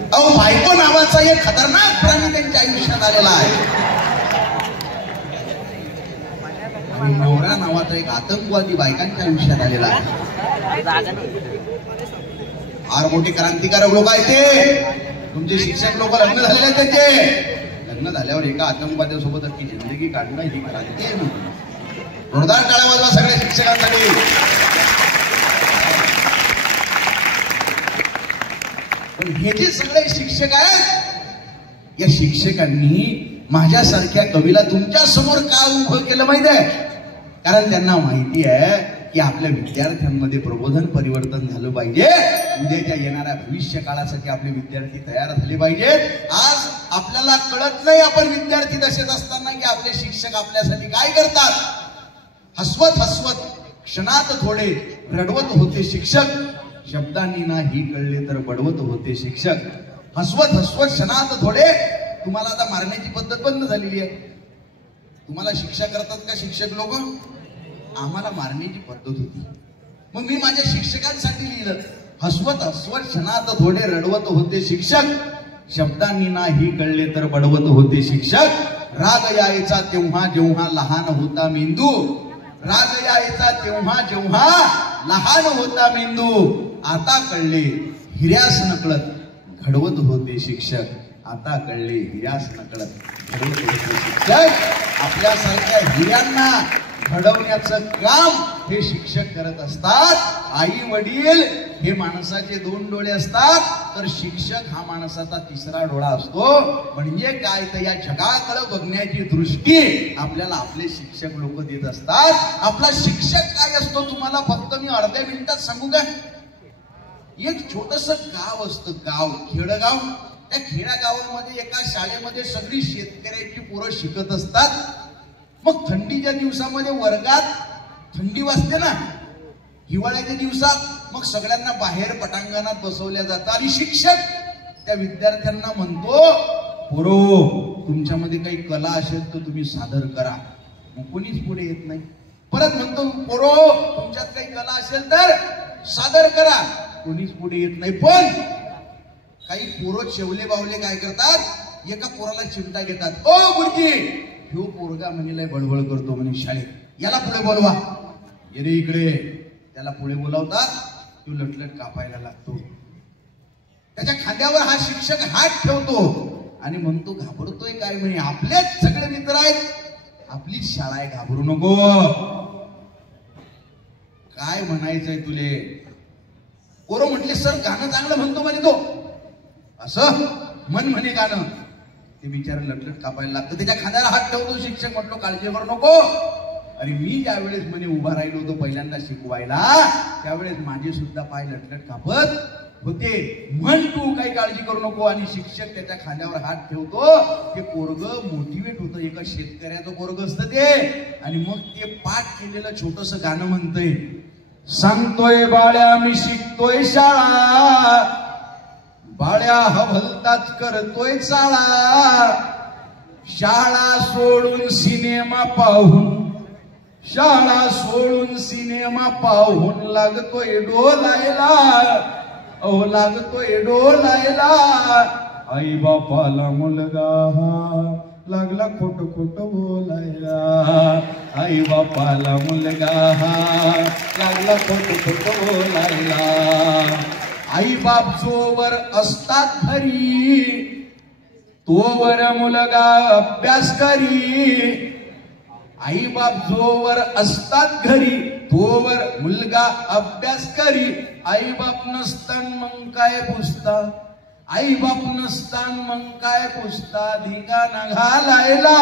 अहो बायको नावाचा एक खतरनाक प्राणी त्यांच्या आयुष्यात आलेला आहे आणि नवरा नावाचा एक आतंकवादी बायकांच्या आयुष्यात आलेला आहे. फार मोठी क्रांतिकारक लोक आहेत ते. तुमचे शिक्षक लोक लग्न झालेले आहेत त्यांचे. लग्न झाल्यावर एका आतंकवाद्यासोबत अख्खी जिंदगी काढणं ही क्रांती आहे ना. जोरदार टाळ्या वाजवा सगळ्या शिक्षकांसाठी. पण हे जे सगळे शिक्षक आहेत या शिक्षकांनी माझ्यासारख्या कवीला तुमच्या समोर का उभं केलं माहिती आहे? कारण त्यांना माहिती आहे की आपल्या विद्यार्थ्यांमध्ये प्रबोधन परिवर्तन झालं पाहिजे. उद्याच्या येणाऱ्या भविष्य काळासाठी आपले विद्यार्थी तयार झाले पाहिजेत. आज आपल्याला कळत नाही आपण विद्यार्थी दशेत असताना की आपले शिक्षक आपल्यासाठी काय करतात. हसवत हसवत क्षणात थोडे रडवत होते शिक्षक, शब्दांनी नाही कळले तर बडवत होते शिक्षक. हसवत हसवत क्षणात थोडे. तुम्हाला आता मारण्याची पद्धत बंद झालेली आहे. तुम्हाला शिक्षा करतात का शिक्षक लोक? आम्हाला मारण्याची पद्धत होती. मग मी माझ्या शिक्षकांसाठी लिहिलं, हसवत हसवत क्षणात थोडे रडवत होते शिक्षक, शब्दांनी नाही कळले तर बडवत होते शिक्षक. राग यायचा तेव्हा जेव्हा लहान होता मेंदू, राग यायचा तेव्हा जेव्हा लहान होता मेंदू. आता कळले हिऱ्यास नकळत घडवत होते शिक्षक. आता कळले हिऱ्यास नकळत घडवत होते शिक्षक. आपल्यासारख्या हिऱ्यांना घडवण्याचं काम हे शिक्षक करत असतात. आई वडील हे माणसाचे दोन डोळे असतात, तर शिक्षक हा माणसाचा तिसरा डोळा असतो. म्हणजे काय तर या जगाकडे बघण्याची दृष्टी आपल्याला आपले शिक्षक लोक देत असतात. आपला शिक्षक काय असतो तुम्हाला फक्त मी अर्ध्या मिनिटात सांगू का? एक छोटस गाव असतं, गाव, खेडगाव. त्या खेड्यागावामध्ये एका शाळेमध्ये सगळी शेतकऱ्याची पोरं शिकत असतात. मग थंडीच्या दिवसामध्ये वर्गात थंडी वाजते ना, हिवाळ्याच्या दिवसात मग सगळ्यांना बाहेर पटांगणात बसवल्या जातं आणि शिक्षक त्या विद्यार्थ्यांना म्हणतो, पोरो तुमच्यामध्ये काही कला असेल तर तुम्ही सादर करा. मग कोणीच पुढे येत नाही. परत म्हणतो, पोरो तुमच्यात काही कला असेल तर सादर करा. कोणीच पुढे येत नाही. पण काही पोरं शेवले बावले काय करतात, एका पोराला चिमटा घेतात. ओ गुरुजी, ह्यो पोरगा म्हणेलाय बळबळ करतो म्हणे शाळेत, याला पुढे बोलवा. येरे इकडे. त्याला पुढे बोलावतात. तो लटलट कापायला लागतो. त्याच्या खांद्यावर हा शिक्षक हात ठेवतो आणि म्हणतो, घाबरतोय काय म्हणे, आपलेच सगळे मित्र आहेत, आपलीच शाळा आहे, घाबरू नको. काय म्हणायचंय तुले? पोरं म्हटले, सर गाणं चांगलं म्हणतो म्हणे तो. असं मन म्हणे गाणं. ते बिचारा लटलट कापायला लागतं. त्याच्या खांद्याला हात ठेवतो शिक्षक. म्हटलो काळजी करू नको. अरे मी ज्या वेळेस म्हणे उभा राहिलो होतो पहिल्यांदा शिकवायला, त्यावेळेस माझे सुद्धा पाय लटलट कापत होते. म्हण तू काही काळजी करू नको. आणि शिक्षक त्याच्या खांद्यावर हात ठेवतो. ते पोरग मोटिवेट होतं. एका शेतकऱ्याचं पोरग असतं ते. आणि मग ते पाठ केलेलं छोटस गाणं म्हणतंय, सांगतोय बाळ्या मी शिकतोय शाळा, बाळ्या हवलताच करतोय चाळा, शाळा सोडून सिनेमा पाहून, शाळा सोडून सिनेमा पाहून लागतोय डोलायला, अहो लागतोय डोलायला. आई बापाला मुलगा लागला खोट खोट बोलायला, आई बापाला मुलगा लागला खोट खोट बोलायला. आई बाप जोवर असतात घरी, तोवर मुलगा अभ्यास करी. आई बाप जोवर असतात घरी, तोवर मुलगा अभ्यास करी. आई बाप नसतान मग काय पुसता, आई बाप नसतान मग काय पुसता. धिंगाणा घालायला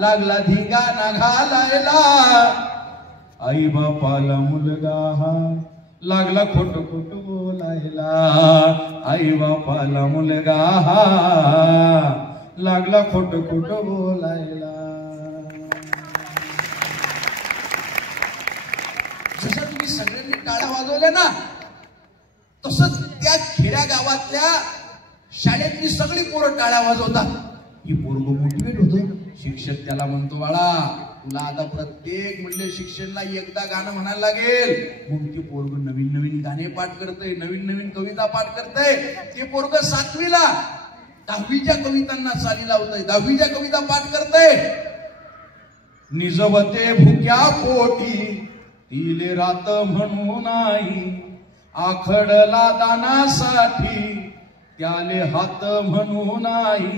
लागला, धिंगाणा घालायला. आई बापाला मुलगा लागला खोट खोट बोलायला, आई बापाला मुलगा लागला खोट खोट बोलायला. जसं तुम्ही सगळ्यांनी टाळ्या वाजवल्या ना, तसंच त्या खेड्या गावातल्या शाळेतली सगळी पोरं टाळ्या वाजवतात. ही पोरग मोटिवेट होतो. शिक्षक त्याला म्हणतो, बाळा तुला आता प्रत्येक म्हणजे शिक्षणला एकदा गाणं म्हणायला लागेल. मग ते पोरग नवीन नवीन गाणे पाठ करतय, नवीन नवीन कविता पाठ करतय. ते पोरग 7वीला 10वीच्या कवितांना चाली लावतय, 10वीच्या कविता पाठ करतय. निजवते भुक्या पोटी तिले रात म्हणू नाही, आखडला दानासाठी त्याले हात म्हणू नाही.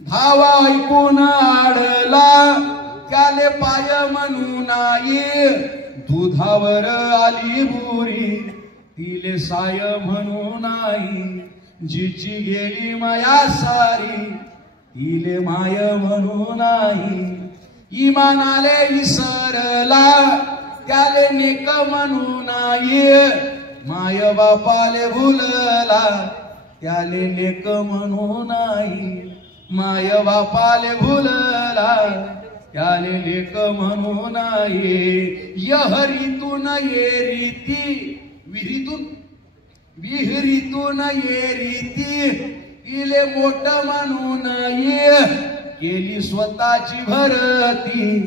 धावा ऐकून आडला त्याले पाय म्हणू नाही, दुधावर आली बुरी तिले साय म्हणू नाही. जिची गेली माया सारी तिले माय म्हणू नाही. इमानाले विसरला त्याले नेक म्हणू नाही, माय बापाले भुलला त्याले लेक म्हणू नाही. माय बापाले भुलला त्याले लेक म्हणू नाही. यहरीतून ये रीती विहिरीतून ये रीती इले मोठ म्हणून ये. केली स्वतःची भरती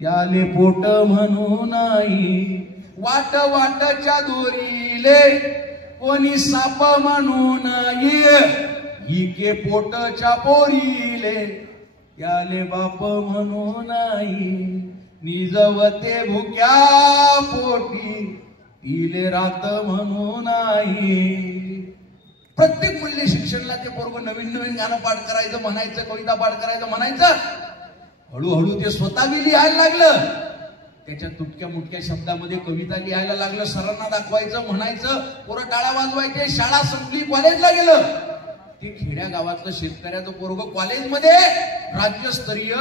त्याले पोट म्हणू नाही. वाट वाटच्या दोरीले कोणी साप म्हणून ये, इके पोटच्या पोरीले त्याले बाप म्हणू नाही. निजवते भुक्या पोटी तिले रात म्हणू नाही. प्रत्येक मूल्य शिक्षणला ते पोरग नवीन नवीन गाणं पाठ करायचं, म्हणायचं, कविता पाठ करायचं, म्हणायचं. हळूहळू ते स्वतः बी लिहायला लागलं. त्याच्या तुटक्या मुटक्या शब्दामध्ये कविता लिहायला लागलं. सरांना दाखवायचं, म्हणायचं. पोरं टाळा वाजवायचे. शाळा संपली, कॉलेजला गेलं. ते खेड्या गावातलं शेतकऱ्याचं पोरग कॉलेजमध्ये राज्यस्तरीय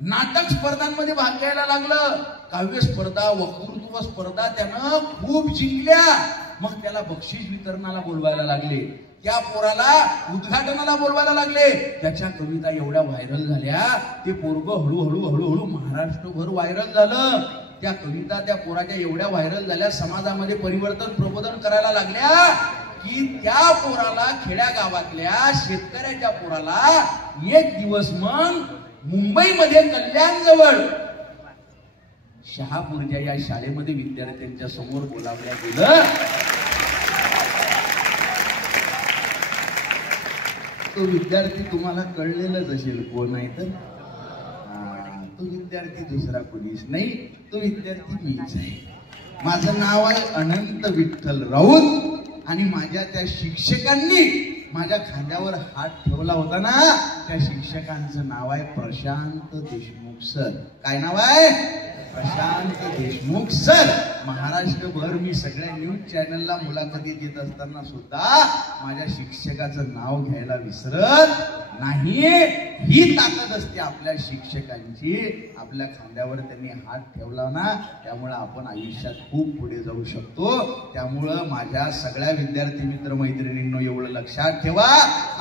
नाटक स्पर्धांमध्ये भाग घ्यायला लागलं. काव्य स्पर्धा, वक्तृत्व स्पर्धा त्यानं खूप जिंकल्या. मग त्याला बक्षीस वितरणाला बोलवायला लागले. त्या पोराला उद्घाटनाला बोलवायला लागले. त्याच्या कविता एवढ्या व्हायरल झाल्या, ते पोरग हळूहळू हळूहळू महाराष्ट्रभर व्हायरल झालं. त्या कविता त्या पोराच्या एवढ्या व्हायरल झाल्या, समाजामध्ये परिवर्तन प्रबोधन करायला लागल्या की त्या पोराला, खेड्या गावातल्या शेतकऱ्याच्या पोराला एक दिवस मग मुंबईमध्ये कल्याण जवळ शहापूरच्या या शाळेमध्ये विद्यार्थ्यांच्या समोर बोलावल्या गेलं. तो विद्यार्थी तुम्हाला कळलेलंच असेल कोण आहे तर. तो विद्यार्थी दुसरा कोणीच नाही, तो विद्यार्थी मीच आहे. माझं नाव आहे अनंत विठ्ठल राऊत. आणि माझ्या त्या शिक्षकांनी माझ्या खांद्यावर हात ठेवला होता ना, त्या शिक्षकांचं नाव आहे प्रशांत देशमुख सर. काय नाव आहे? प्रशांत देशमुख सर. महाराष्ट्रभर मी सगळ्या न्यूज चॅनलला मुलाखती देत असताना सुद्धा माझ्या शिक्षकाचं नाव घ्यायला विसरत नाही. ही ताकद असते आपल्या शिक्षकांची. आपल्या खांद्यावर त्यांनी हात ठेवला ना, त्यामुळे आपण आयुष्यात खूप पुढे जाऊ शकतो. त्यामुळं माझ्या सगळ्या विद्यार्थी मित्र मैत्रिणींनो एवढं लक्षात ठेवा,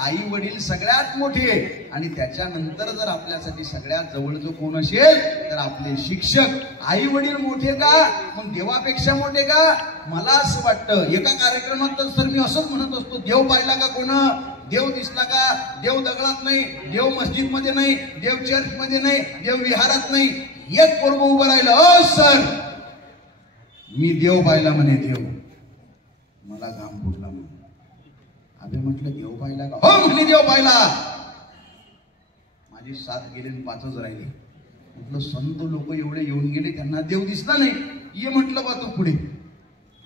आई वडील सगळ्यात मोठे आणि त्याच्यानंतर जर आपल्यासाठी सगळ्यात जवळचं कोण असेल तर आपले शिक्षक. आई वडील मोठे का, मग देवापेक्षा मोठे का? मला असं वाटतं. एका कार्यक्रमात तर सर मी असंच म्हणत असतो, देव पाहिला का कोण? देव दिसला का? देव दगडात नाही, देव मस्जिद मध्ये नाही, देव चर्च मध्ये नाही, देव विहारात नाही. एक पोरग उभं राहिलं, ओ सर मी देव पाहिला म्हणे. देव मला घाम फुटला म्हणे. अबे म्हटलं देव पाहिला का? हो म्हणे देव पाहिला. माझी 7 गेले आणि 5च राहिले. म्हटलं संत लोक एवढे येऊन गेले, त्यांना देव दिसला नाही. ये म्हटलं बा तू पुढे.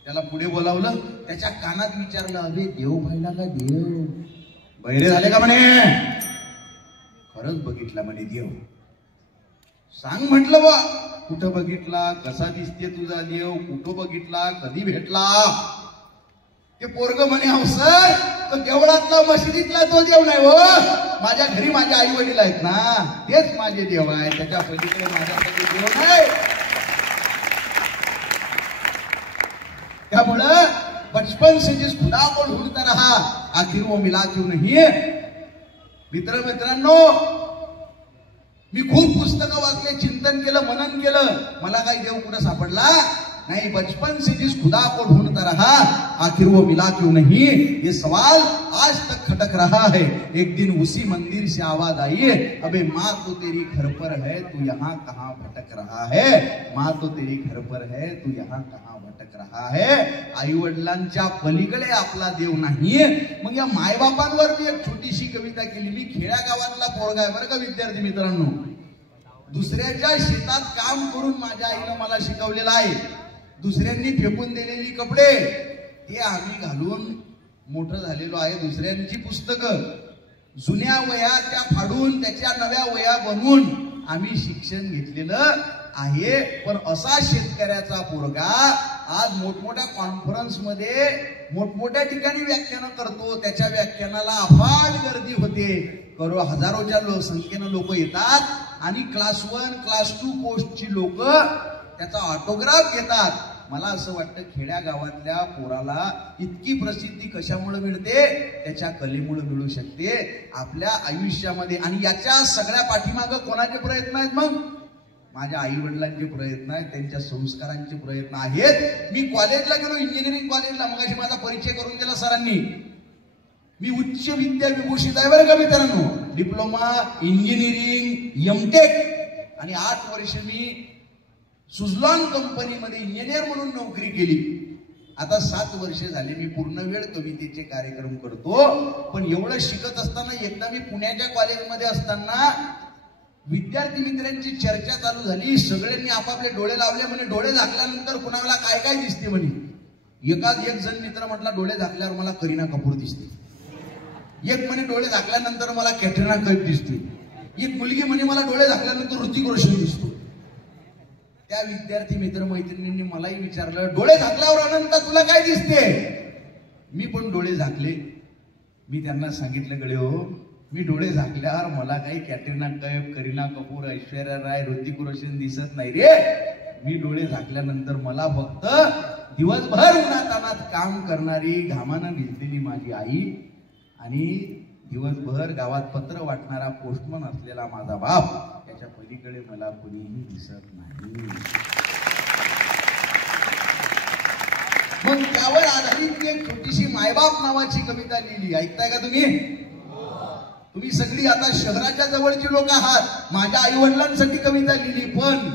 त्याला पुढे बोलावलं, त्याच्या कानात विचारलं, अबे देव पाहिला का? देव बहिरे झाले का म्हणे? खरंच बघितला म्हणे देव. सांग म्हटलं बा कुठं बघितला, कसा दिसते तुझा देव, कुठं बघितला, कधी भेटला? ते पोरग म्हणे, अहो सर तो देवळातला मशिदीतला तो देव नाही हो, माझ्या घरी माझे आई वडील आहेत ना, तेच माझे देव आहे. त्याच्या पलीकडे माझ्यासाठी देव नाही. त्यामुळं बचपन से जिस खुदा को ढूंढता रहा आखिर वो मिला क्यों नहीं. मित्रांनो, मी खूप पुस्तकं वाचले, चिंतन केलं, मनन केलं. मला काही देव कुठं सापडला नहीं बचपन से जिस खुदा को ढूंढता रहा आखिर वो मिला क्यों नहीं, ये सवाल आज तक खटक रहा है। एक दिन उसी मंदिर से आवाज आई, अबे माँ तो तेरी घर पर है, तू यहाँ कहाँ भटक रहा है, माँ तो तेरी घर पर है, तू यहाँ कहाँ भटक रहा है। आई वडिलांच्या पलीकडे आपला देव नाही। मग या मायबापांवर मी एक छोटीशी कविता केली। मी खेड्या गावातला पोरगा आहे बरं का विद्यार्थी मित्रांनो। दुसऱ्याच्या शेतात काम करून माझ्या आईनं मला शिकवलेलं आहे। दुसऱ्यांनी फेकून दिलेली कपडे ते आम्ही घालून मोठं झालेलो आहे। दुसऱ्यांची पुस्तकं जुन्या वह्या त्या फाडून त्याच्या नव्या वह्या बनवून आम्ही शिक्षण घेतलेलं आहे। पण असा शेतकऱ्याचा पोरगा आज मोठमोठ्या कॉन्फरन्स मध्ये मोठमोठ्या ठिकाणी व्याख्यान करतो। त्याच्या व्याख्यानाला अफाट गर्दी होते, हजारोच्या संख्येनं लोक येतात आणि क्लास 1 क्लास 2 पोस्टची लोक त्याचा ऑटोग्राफ घेतात। मला असं वाटतं खेड्या गावातल्या पोराला इतकी प्रसिद्धी कशामुळे मिळते, त्याच्या कलेमुळे मिळू शकते आपल्या आयुष्यामध्ये। आणि याच्या सगळ्या पाठीमागं कोणाचे प्रयत्न आहेत? मग माझ्या आई वडिलांचे प्रयत्न आहेत, त्यांच्या संस्कारांचे प्रयत्न आहेत। मी कॉलेजला गेलो, इंजिनिअरिंग कॉलेजला, मगाशी माझा परिचय करून दिला सरांनी। मी उच्च विद्या विभूषित आहे बरं का मित्रांनो, डिप्लोमा इंजिनिअरिंग एमटेक, आणि 8 वर्ष मी सुझलॉन कंपनीमध्ये इंजिनियर म्हणून नोकरी केली। आता 7 वर्ष झाले मी पूर्ण वेळ कवितेचे कार्यक्रम करतो। पण एवढं शिकत असताना एकदा मी पुण्याच्या कॉलेजमध्ये असताना विद्यार्थी मित्रांची चर्चा चालू झाली। सगळ्यांनी आपापले डोळे लावले, म्हणे डोळे झाकल्यानंतर कुणाला काय काय दिसते म्हणे। एक जण मित्र म्हटला डोळे झाकल्यावर मला करीना कपूर दिसते, एक म्हणे डोळे झाकल्यानंतर मला कॅटरीना कैफ दिसते, एक मुलगी म्हणे मला डोळे झाकल्यानंतर ऋतिक रोशन दिसतो। त्या विद्यार्थी मित्र मैत्रिणींनी मलाही विचारलं डोळे झाकल्यावर अनंत तुला काय दिसते? मी पण डोळे झाकले। मी त्यांना सांगितलं गळे हो, मी डोळे झाकल्यावर मला काही कॅटरीना कैफ, करीना कपूर, ऐश्वर्या राय, ऋतिक रोशन दिसत नाही रे। मी डोळे झाकल्यानंतर मला फक्त दिवसभर उन्हातानात काम करणारी, घामानं भिजलेली माझी आई आणि दिवसभर गावात पत्र वाटणारा पोस्टमन असलेला माझा बाप, त्याच्या पलीकडे मला कोणीही दिसत नाही। मग त्यावर आधारित एक छोटीशी मायबाप नावाची कविता लिहिली। ऐकताय का तुम्ही? तुम्ही सगळी आता शहराच्या जवळची लोक आहात। माझ्या आई वडिलांसाठी कविता लिहिली, पण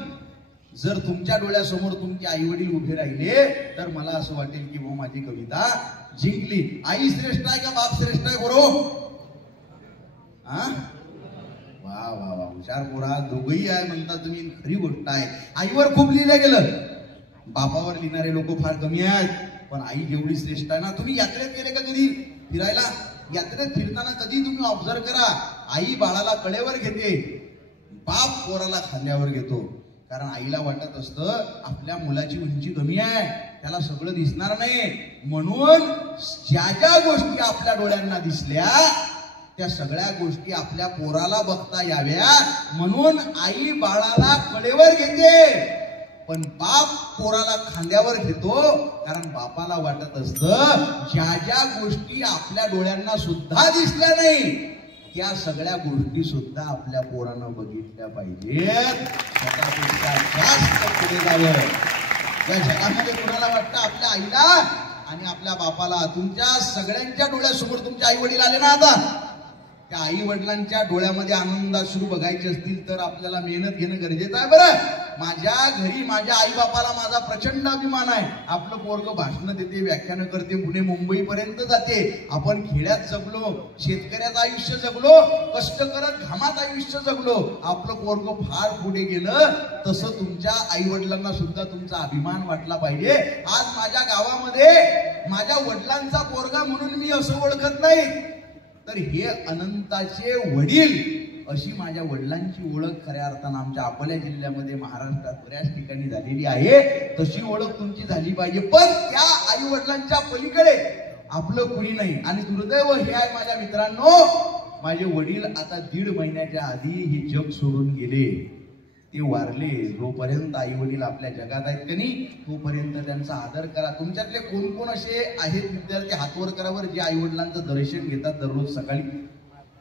जर तुमच्या डोळ्यासमोर तुमचे आई वडील उभे राहिले तर मला असं वाटेल की वो माझी कविता जिंकली। आई श्रेष्ठ आहे का बाप श्रेष्ठ आहे बरो? वा वा वा, हुशार पोरा, दोघही आहे म्हणता तुम्ही, खरी गोष्ट आहे। आईवर खूप लिहिलं गेलं, बापावर लिहिणारे लोक फार कमी आहेत, पण आई जेवढी श्रेष्ठ आहे ना। तुम्ही यात्रेत गेले का कधी फिरायला? यात्रेत फिरताना कधी तुम्ही ऑब्झर्व करा, आई बाळाला कडेवर घेते, बाप पोराला खांद्यावर घेतो। कारण आईला वाटत असतं आपल्या मुलाची उंची कमी आहे, त्याला सगळं दिसणार नाही, म्हणून ज्या ज्या गोष्टी आपल्या डोळ्यांना दिसल्या त्या सगळ्या गोष्टी आपल्या पोराला बघता याव्या म्हणून आई बाळाला कडेवर घेते, पण बाप पोराला खांद्यावर घेतो। कारण बापाला वाटत असतं ज्या ज्या गोष्टी आपल्या डोळ्यांना सुद्धा दिसल्या नाही त्या सगळ्या गोष्टी सुद्धा आपल्या पोरानं बघितल्या पाहिजेत, स्वतःपेक्षा जास्त पुढे जावं। या जगामध्ये कोणाला वाटतं आपल्या आईला आणि आपल्या बापाला, तुमच्या सगळ्यांच्या डोळ्यासमोर तुमचे आई वडील आले ना, आता त्या आई वडिलांच्या डोळ्यामध्ये आनंदाश्रू बघायचे असतील तर आपल्याला मेहनत घेणं गरजेचं आहे बरं। माझ्या घरी माझ्या आई बापाला माझा प्रचंड अभिमान आहे। आपलं पोरगं भाषण देते, व्याख्यान करते, पुणे मुंबई पर्यंत जाते। आपण खेड्यात जगलो, शेतकऱ्याचं आयुष्य जगलो, कष्ट करत घामात आयुष्य जगलो, आपलं पोरगं फार पुढे गेलं। तसं तुमच्या आई वडिलांना सुद्धा तुमचा अभिमान वाटला पाहिजे। आज माझ्या गावामध्ये माझ्या वडिलांचा पोरगा म्हणून मी असं ओळखत नाही, तर हे अनंताचे वडील अशी माझ्या वडिलांची ओळख खऱ्या अर्थानं आमच्या अकोला जिल्ह्यामध्ये, महाराष्ट्रात बऱ्याच ठिकाणी झालेली आहे। तशी ओळख तुमची झाली पाहिजे, पण त्या आई वडिलांच्या पलीकडे आपलं कुणी नाही। आणि दुर्दैव हे आहे माझ्या मित्रांनो, माझे वडील आता 1.5 महिन्याच्या आधी हे जग सोडून गेले, ते वारले। जोपर्यंत आई वडील आपल्या जगात आहेत की नाही तोपर्यंत त्यांचा आदर करा। तुमच्यातले कोण कोण असे आहेत विद्यार्थी हातवर करावर जे आई वडिलांचं दर्शन घेतात दररोज सकाळी?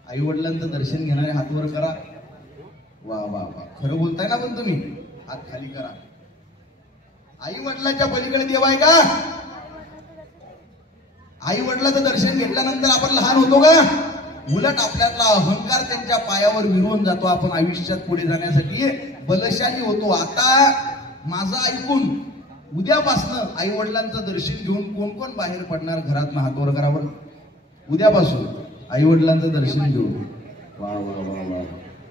आई वडिलांचं दर्शन घेणारे हातवर करा। वा वा वा, खरं बोलताय ना पण तुम्ही? हात खाली करा। आई वडिलांच्या पलीकडे देव आहे का? आई वडिलाचं दर्शन घेतल्यानंतर आपण लहान होतो का? उलट आपल्यातला अहंकार त्यांच्या पायावर विरून जातो. आपण आयुष्यात पुढे जाण्यासाठी बलशाली होतो. आता माझं ऐकून उद्यापासून आई वडिलांचं दर्शन घेऊन कोण कोण बाहेर पडणार घरात हात वर करावर? उद्यापासून आई वडिलांचं दर्शन घेऊन वा वा वा वा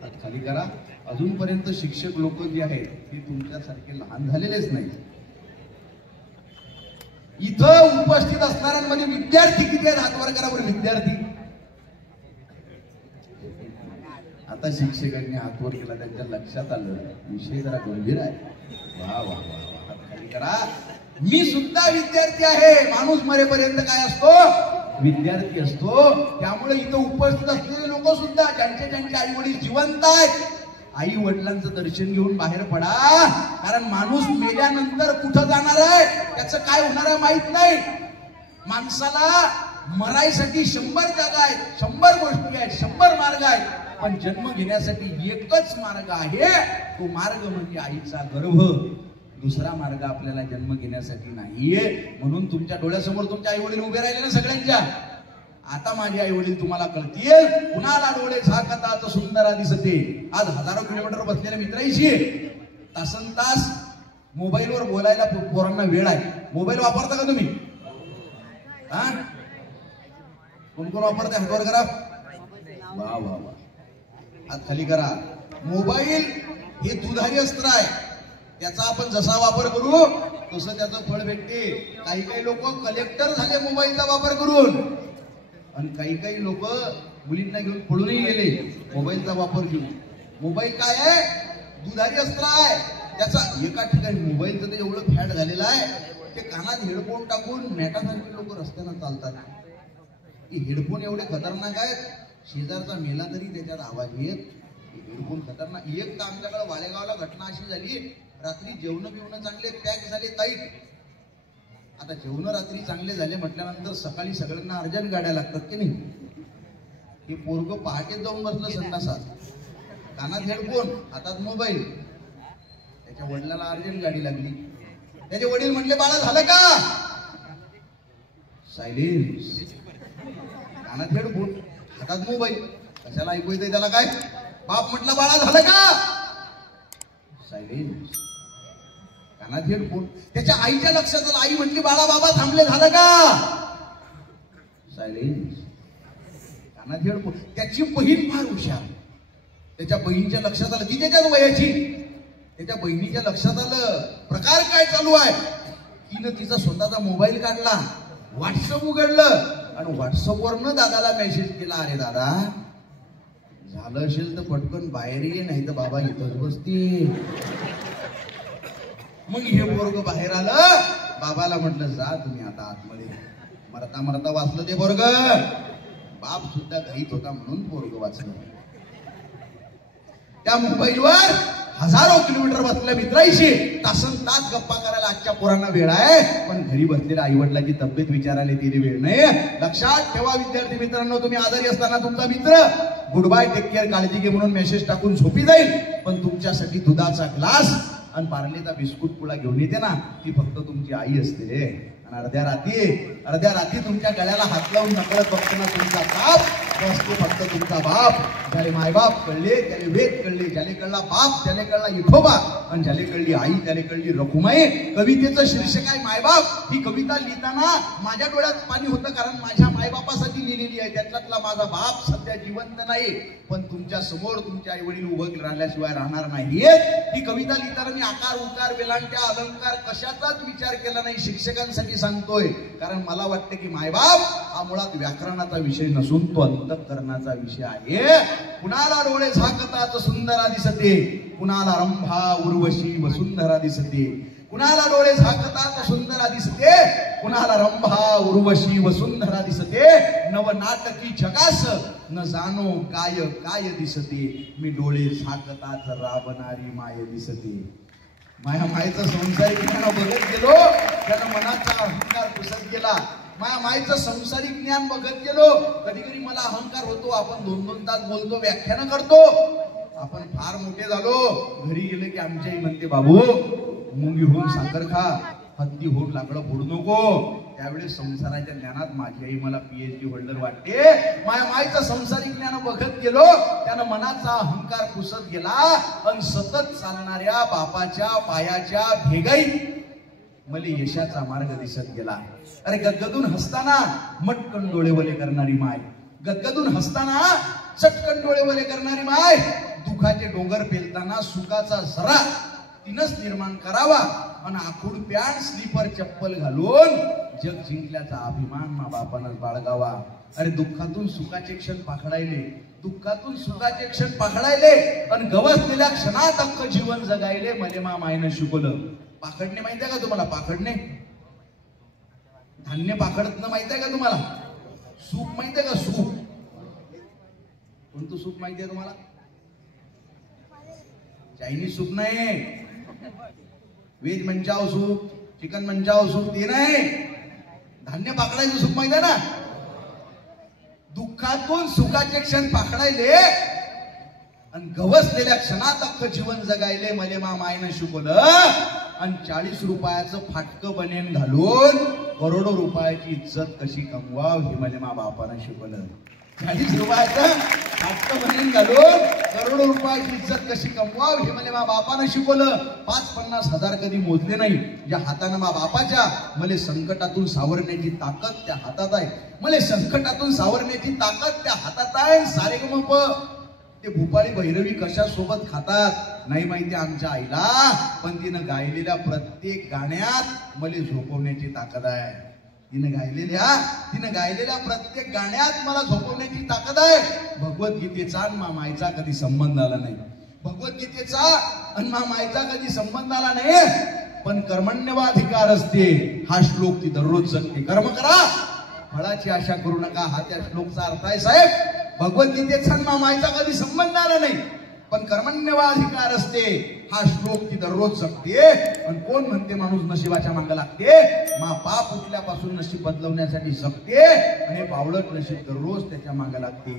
हात खाली करा. अजूनपर्यंत शिक्षक लोक जे आहेत ते तुमच्यासारखे लहान झालेलेच नाही. इथं उपस्थित असणाऱ्यांमध्ये विद्यार्थी किती आहेत? हात वर करावर विद्यार्थी. आता शिक्षकांनी हात वर केला, त्यांच्या लक्षात आलं विषय जरा गंभीर आहे. वा वा वा हात खाली करा. मी सुद्धा विद्यार्थी आहे. माणूस मरेपर्यंत काय असतो? विद्यार्थी असतो. त्यामुळे इथं उपस्थित असलेले लोक सुद्धा ज्यांचे आई वडील जिवंत आहेत, आई वडिलांचं दर्शन घेऊन बाहेर पडा. कारण माणूस मेल्यानंतर कुठं जाणार आहे त्याचं काय होणार आहे माहित नाही. माणसाला मरायसाठी 100 जागा आहेत, 100 गोष्टी आहेत, 100 मार्ग आहेत, पण जन्म घेण्यासाठी एकच मार्ग आहे. तो मार्ग म्हणजे आईचा गर्भ. दुसरा मार्ग आपल्याला जन्म घेण्यासाठी नाहीये. म्हणून तुमच्या डोळ्यासमोर तुमचे आई वडील उभे राहिले ना सगळ्यांच्या. आता माझे आई वडील तुम्हाला कळतील. कुणाला डोळे झाकतात सुंदरा दिसते. आज हजारो किलोमीटर बसलेल्या मित्रांशी तासन तास मोबाईलवर बोलायला पोरांना वेळ आहे. मोबाईल वापरता का तुम्ही? हा, कोण कोण वापरता? हातवर करा. वा वा वा हात खाली करा. मोबाईल हे दुधारी अस्त्र आहे. त्याचा आपण जसा वापर करू तसं त्याचं फळ भेटते. काही काही लोक कलेक्टर झाले मोबाईलचा वापर करून, आणि काही काही लोक मुलींना घेऊन पळूनही गेले मोबाईलचा वापर घेऊन. मोबाईल काय आहे? दुधारी अस्त्र आहे. त्याचा एका ठिकाणी मोबाईलचं ते एवढं फॅट झालेलं आहे, ते कानात हेडफोन टाकून नेटासारखे लोक रस्त्यानं चालतात. हे हेडफोन एवढे खतरनाक आहेत, शेजारचा मेला तरी त्याच्यात आवाज येत. हेडफोन खतरनाक. एक तर आमच्याकडे वालेगावला घटना अशी झाली, रात्री जेवण चांगले पॅक झाले टाईट. आता जेवण रात्री चांगले झाले म्हटल्यानंतर सकाळी सगळ्यांना अर्जंट गाड्या लागतात की नाही. हे पोरग पहाटे जाऊन बसलं संडासात, कानात हेडफोन, हातात मोबाईल. त्याच्या वडिलाला अर्जंट गाडी लागली. त्याचे वडील म्हटले, बाळा झालं का? सायलेन्स. कानात हेडफोन, हातात मोबाईल. कशाला ऐकू येते त्याला काय? बाप म्हटलं, बाळा झालं का? सायलेन्स. कानात हेडफोन. त्याच्या आईच्या लक्षात आलं. आई म्हटली, बाळा बाबा थांबले, झालं का? सायलेन्स. कानात हेडफोन. त्याची बहीण फार हुशार. त्याच्या बहिणीच्या लक्षात आलं, ती त्याच्याच वयाची. त्याच्या बहिणीच्या लक्षात आलं प्रकार काय चालू आहे. तिनं तिचा स्वतःचा मोबाईल काढला, व्हॉट्सअप उघडलं आणि व्हॉट्सअपवरनं दादाला मेसेज केला, अरे दादा झालं असेल तर पटकन बाहेर ये, नाही तर बाबा इथंच बसते. मग हे पोरग बाहेर आलं. बाबाला म्हटलं, जा तुम्ही आता आतमध्ये. मरता मरता वाचलं ते पोरग. बाप सुद्धा घाईत होता म्हणून पोरग वाचलं. त्या मोबाईलवर हजारो किलोमीटर बसलेल्या मित्रांशी तासन तास गप्पा करायला आजच्या पोरांना वेळ आहे, पण घरी बसलेल्या आई वडिलांची तब्येत विचारायला तिथे वेळ नाही. लक्षात ठेवा विद्यार्थी मित्रांनो, तुम्ही आजारी असताना तुमचा मित्र गुड बाय टेक केअर काळजी घे म्हणून मेसेज टाकून झोपी जाईल, पण तुमच्यासाठी दुधाचा ग्लास आणि पार्लेचा बिस्कुट पुडा घेऊन येते ना, ती फक्त तुमची आई असते रे. आणि अर्ध्या रात्री तुमच्या गळ्याला हात लावून नकळत बघताना तुमचा बाप बसतो, फक्त तुमचा बाप. ज्याले मायबाप कळले त्याले वेद कळले. ज्याले कळला बाप त्याले कळला विठोबा, आणि ज्याले कळली आई त्याले कळली रखुमाई. कवितेचं शीर्षक आहे मायबाप. ही कविता लिहिताना माझ्या डोळ्यात पाणी होतं, कारण माझ्या मायबापासाठी लिहिलेली आहे. त्यातला माझा बाप सध्या जिवंत नाही, पण तुमच्या समोर तुमचे आई वडील उभं राहिल्याशिवाय राहणार नाहीयेत. ही कविता लिहिताना मी आकार उकार वेलांट्या अलंकार कशाचाच विचार केला नाही. शिक्षकांसाठी सांगतोय, कारण मला वाटतं की मायबाप हा मुळात व्याकरणाचा विषय नसून तो अंतःकरणाचा विषय आहे. कुणाला डोळे झाकतात सुंदरा दिसते, कुणाला रंभा उर्वशी वसुंधरा दिसते. कुणाला डोळे झाकतात सुंदरा दिसते, कुणाला रंभा उर्वशी वसुंधरा दिसते. नवनाटकी जगास न जाणो काय काय दिसते, मी डोळे झाकतात राबणारी माय दिसते. माया मायचं संसारिक ज्ञान बघत गेलो, त्यानं मनाचा अहंकार पुसत गेला. माया मायचं संसारिक ज्ञान बघत गेलो, कधी कधी मला अहंकार होतो. आपण 2-2 तास बोलतो, व्याख्यान करतो. आपण फार मोठे झालो, घरी गेले की आमच्याही म्हणते, बाबू मुंगी होऊन साखर खा, हत्ती होऊन लाकडं फोडू नको. त्यावेळेस संसाराच्या ज्ञानात माझी आई मला PhD होल्डर वाटते. माझ्या माईचं संसारिक ज्ञान बघत गेलो, त्यानं मनाचा अहंकार पुसत गेला आणि सतत चालणाऱ्या बापाच्या पायाच्या भेगाईत मला यशाचा मार्ग दिसत गेला. अरे गदगदून हसताना मटकन डोळे वले करणारी माय, गदगदून हसताना चटकन डोळे वले करणारी माय, दुखाचे डोंगर पेलताना सुखाचा झरा तिनच निर्माण करावा आणि आखूड पॅन्ट स्लीपर चप्पल घालून जग जिंकल्याचा अभिमान मा बापानच बाळगावा. अरे दुःखातून सुखाचे क्षण पाखडायले, दुःखातून सुखाचे क्षण पाखडायले आणि गवसलेल्या क्षणात अख्ख जीवन जगायले मले मा मायनं शिकवलं. पाखडणे माहिती आहे का तुम्हाला? पाखडणे धान्य पाखडत माहिती आहे का तुम्हाला? सूप माहिती आहे का? सूप कोणतं सूप माहिती आहे तुम्हाला? चायनीज सूप नाही, veg Manchow soup, chicken Manchow soup ते नाही, धान्य पाकडायचं सूप माहिती आहे ना? दुःखातून सुखाचे क्षण पाकडायले आणि गवसलेल्या क्षणात अख्खं जीवन जगायले मले मा मायनं शिकवलं. आणि 40 रुपयाचं फाटकं बनेन घालून करोडो रुपयाची इज्जत कशी कमवाव हे मले मा बापानं शिकवलं. 40 रुपयाचं फाटकं बनेन घालून करोडो रुपयाची इज्जत कशी कमवाव हे मले मा बापानं शिकवलं. 5-50 हजार कधी मोजले नाही. ज्या हातानं मा बापाच्या मले संकटातून सावरण्याची ताकद त्या हातात आहे, मले संकटातून सावरण्याची ताकद त्या हातात आहे. सारेगमप ते भूपाळी भैरवी कशा सोबत खातात नाही माहिती आमच्या आईला, पण तिनं गायलेल्या प्रत्येक गाण्यात मले झोपवण्याची ताकद आहे. तिनं गायलेल्या प्रत्येक गाण्यात मला झोपवण्याची ताकद आहे. भगवद्गीतेचा आणि मा मायचा कधी संबंध आला नाही, भगवद्गीतेचा आणि मा मायचा कधी संबंध आला नाही. पण कर्मण्यवाधिकार असते हा श्लोक ती दररोज जगते. कर्म करा, फळाची आशा करू नका, हा त्या श्लोकचा अर्थ आहे साहेब. भगवद्गीतेचा मा मायचा कधी संबंध आला नाही, पण कर्मण्यवाधिकार असते हा श्लोक ती दररोज जगते. पण कोण म्हणते माणूस नशिबाच्या मागे लागते? मा बाप उठल्यापासून नशीब बदलवण्यासाठी जगते आणि पावलट नशीब दररोज त्याच्या मागे लागते.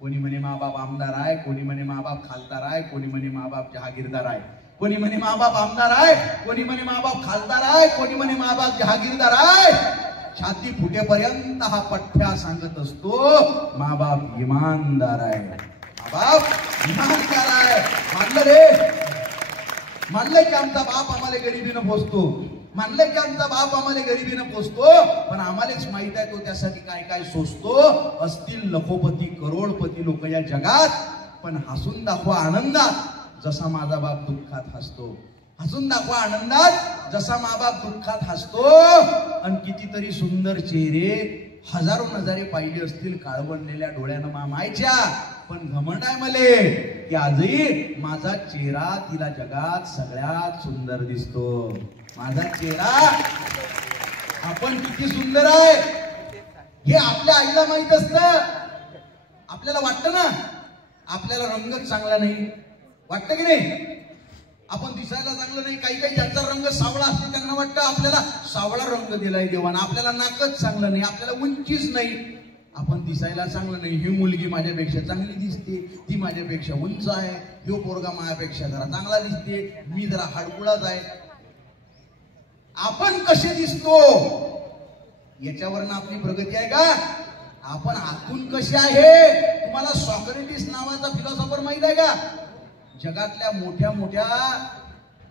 कोणी म्हणे मा बाप आमदार आहे, कोणी म्हणे मा बाप खासदार आहे, कोणी म्हणे मा बाप जहागीरदार आहे, कोणी म्हणे मा बाप आमदार आहे, कोणी म्हणे मा बाप खासदार आहे, कोणी म्हणे मा बाप जहागीरदार आहे. छाती फुटेपर्यंत हा पठ्ठ्या सांगत असतो मा बाप इमानदार आहे, मा बाप इमानदार आहे. मानलं रे, मानलं की आमचा बाप आम्हाला गरिबीनं पोसतो, मानलं की आमचा बाप आम्हाला गरिबीनं पोसतो, पण आम्हालाच माहित आहे तो त्यासाठी काय काय सोसतो. असतील लखोपती करोडपती लोक या जगात, पण हसून दाखवा आनंदात जसा माझा बाप दुःखात हसतो, हसून दाखवा आनंदात जसा मा बाप दुःखात हसतो. आणि कितीतरी सुंदर चेहरे हजारो नजारे पाहिले असतील काळवंडलेल्या डोळ्यानं मा मायच्या, पण घमंड आहे मले की आजही माझा चेहरा तिला जगात सगळ्यात सुंदर दिसतो. माझा चेहरा आपण किती सुंदर आहे हे आपल्या आईला माहित असतं. आपल्याला वाटतं ना आपल्याला रंगच चांगला नाही, वाटतं की नाही? आपण दिसायला चांगलं नाही. काही काही ज्यांचा रंग सावळा असतो त्यांना वाटतं आपल्याला सावळा रंग दिलाय देवानं, आपल्याला नाकच चांगलं नाही, आपल्याला उंचीच नाही, आपण दिसायला चांगलं नाही. ही मुलगी माझ्यापेक्षा चांगली दिसते, ती माझ्यापेक्षा उंच आहे, ह्यो पोरगा माझ्यापेक्षा जरा चांगला दिसते, मी जरा हाडकुळाच आहे. आपण कसे दिसतो याच्यावरनं आपली प्रगती आहे का? आपण आतून कसे आहे? तुम्हाला सॉक्रेटिस नावाचा फिलॉसॉफर माहित आहे का? जगातल्या मोठ्या मोठ्या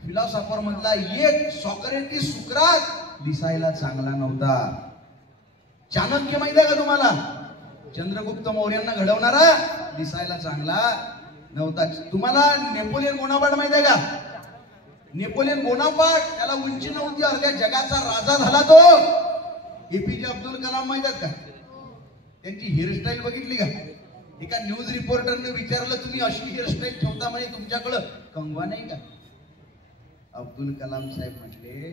फिलॉसॉफर मधला एक सॉक्रेटिस सुकरात दिसायला चांगला नव्हता. चाणक्य माहित आहे का तुम्हाला? चंद्रगुप्त मौर्यांना घडवणारा दिसायला चांगला नव्हता. तुम्हाला नेपोलियन बोनापार्ट माहित आहे का? नेपोलियन बोनापार्ट त्याला उंची नव्हती, अर्ध्या जगाचा राजा झाला तो. APJ अब्दुल कलाम माहित आहेत का? त्यांची हेअरस्टाईल बघितली का? एका न्यूज रिपोर्टरने विचारलं तुम्ही अशी हेअरस्टाईल ठेवता म्हणजे तुमच्याकडं कंगवा नाही का? अब्दुल कलाम साहेब म्हटले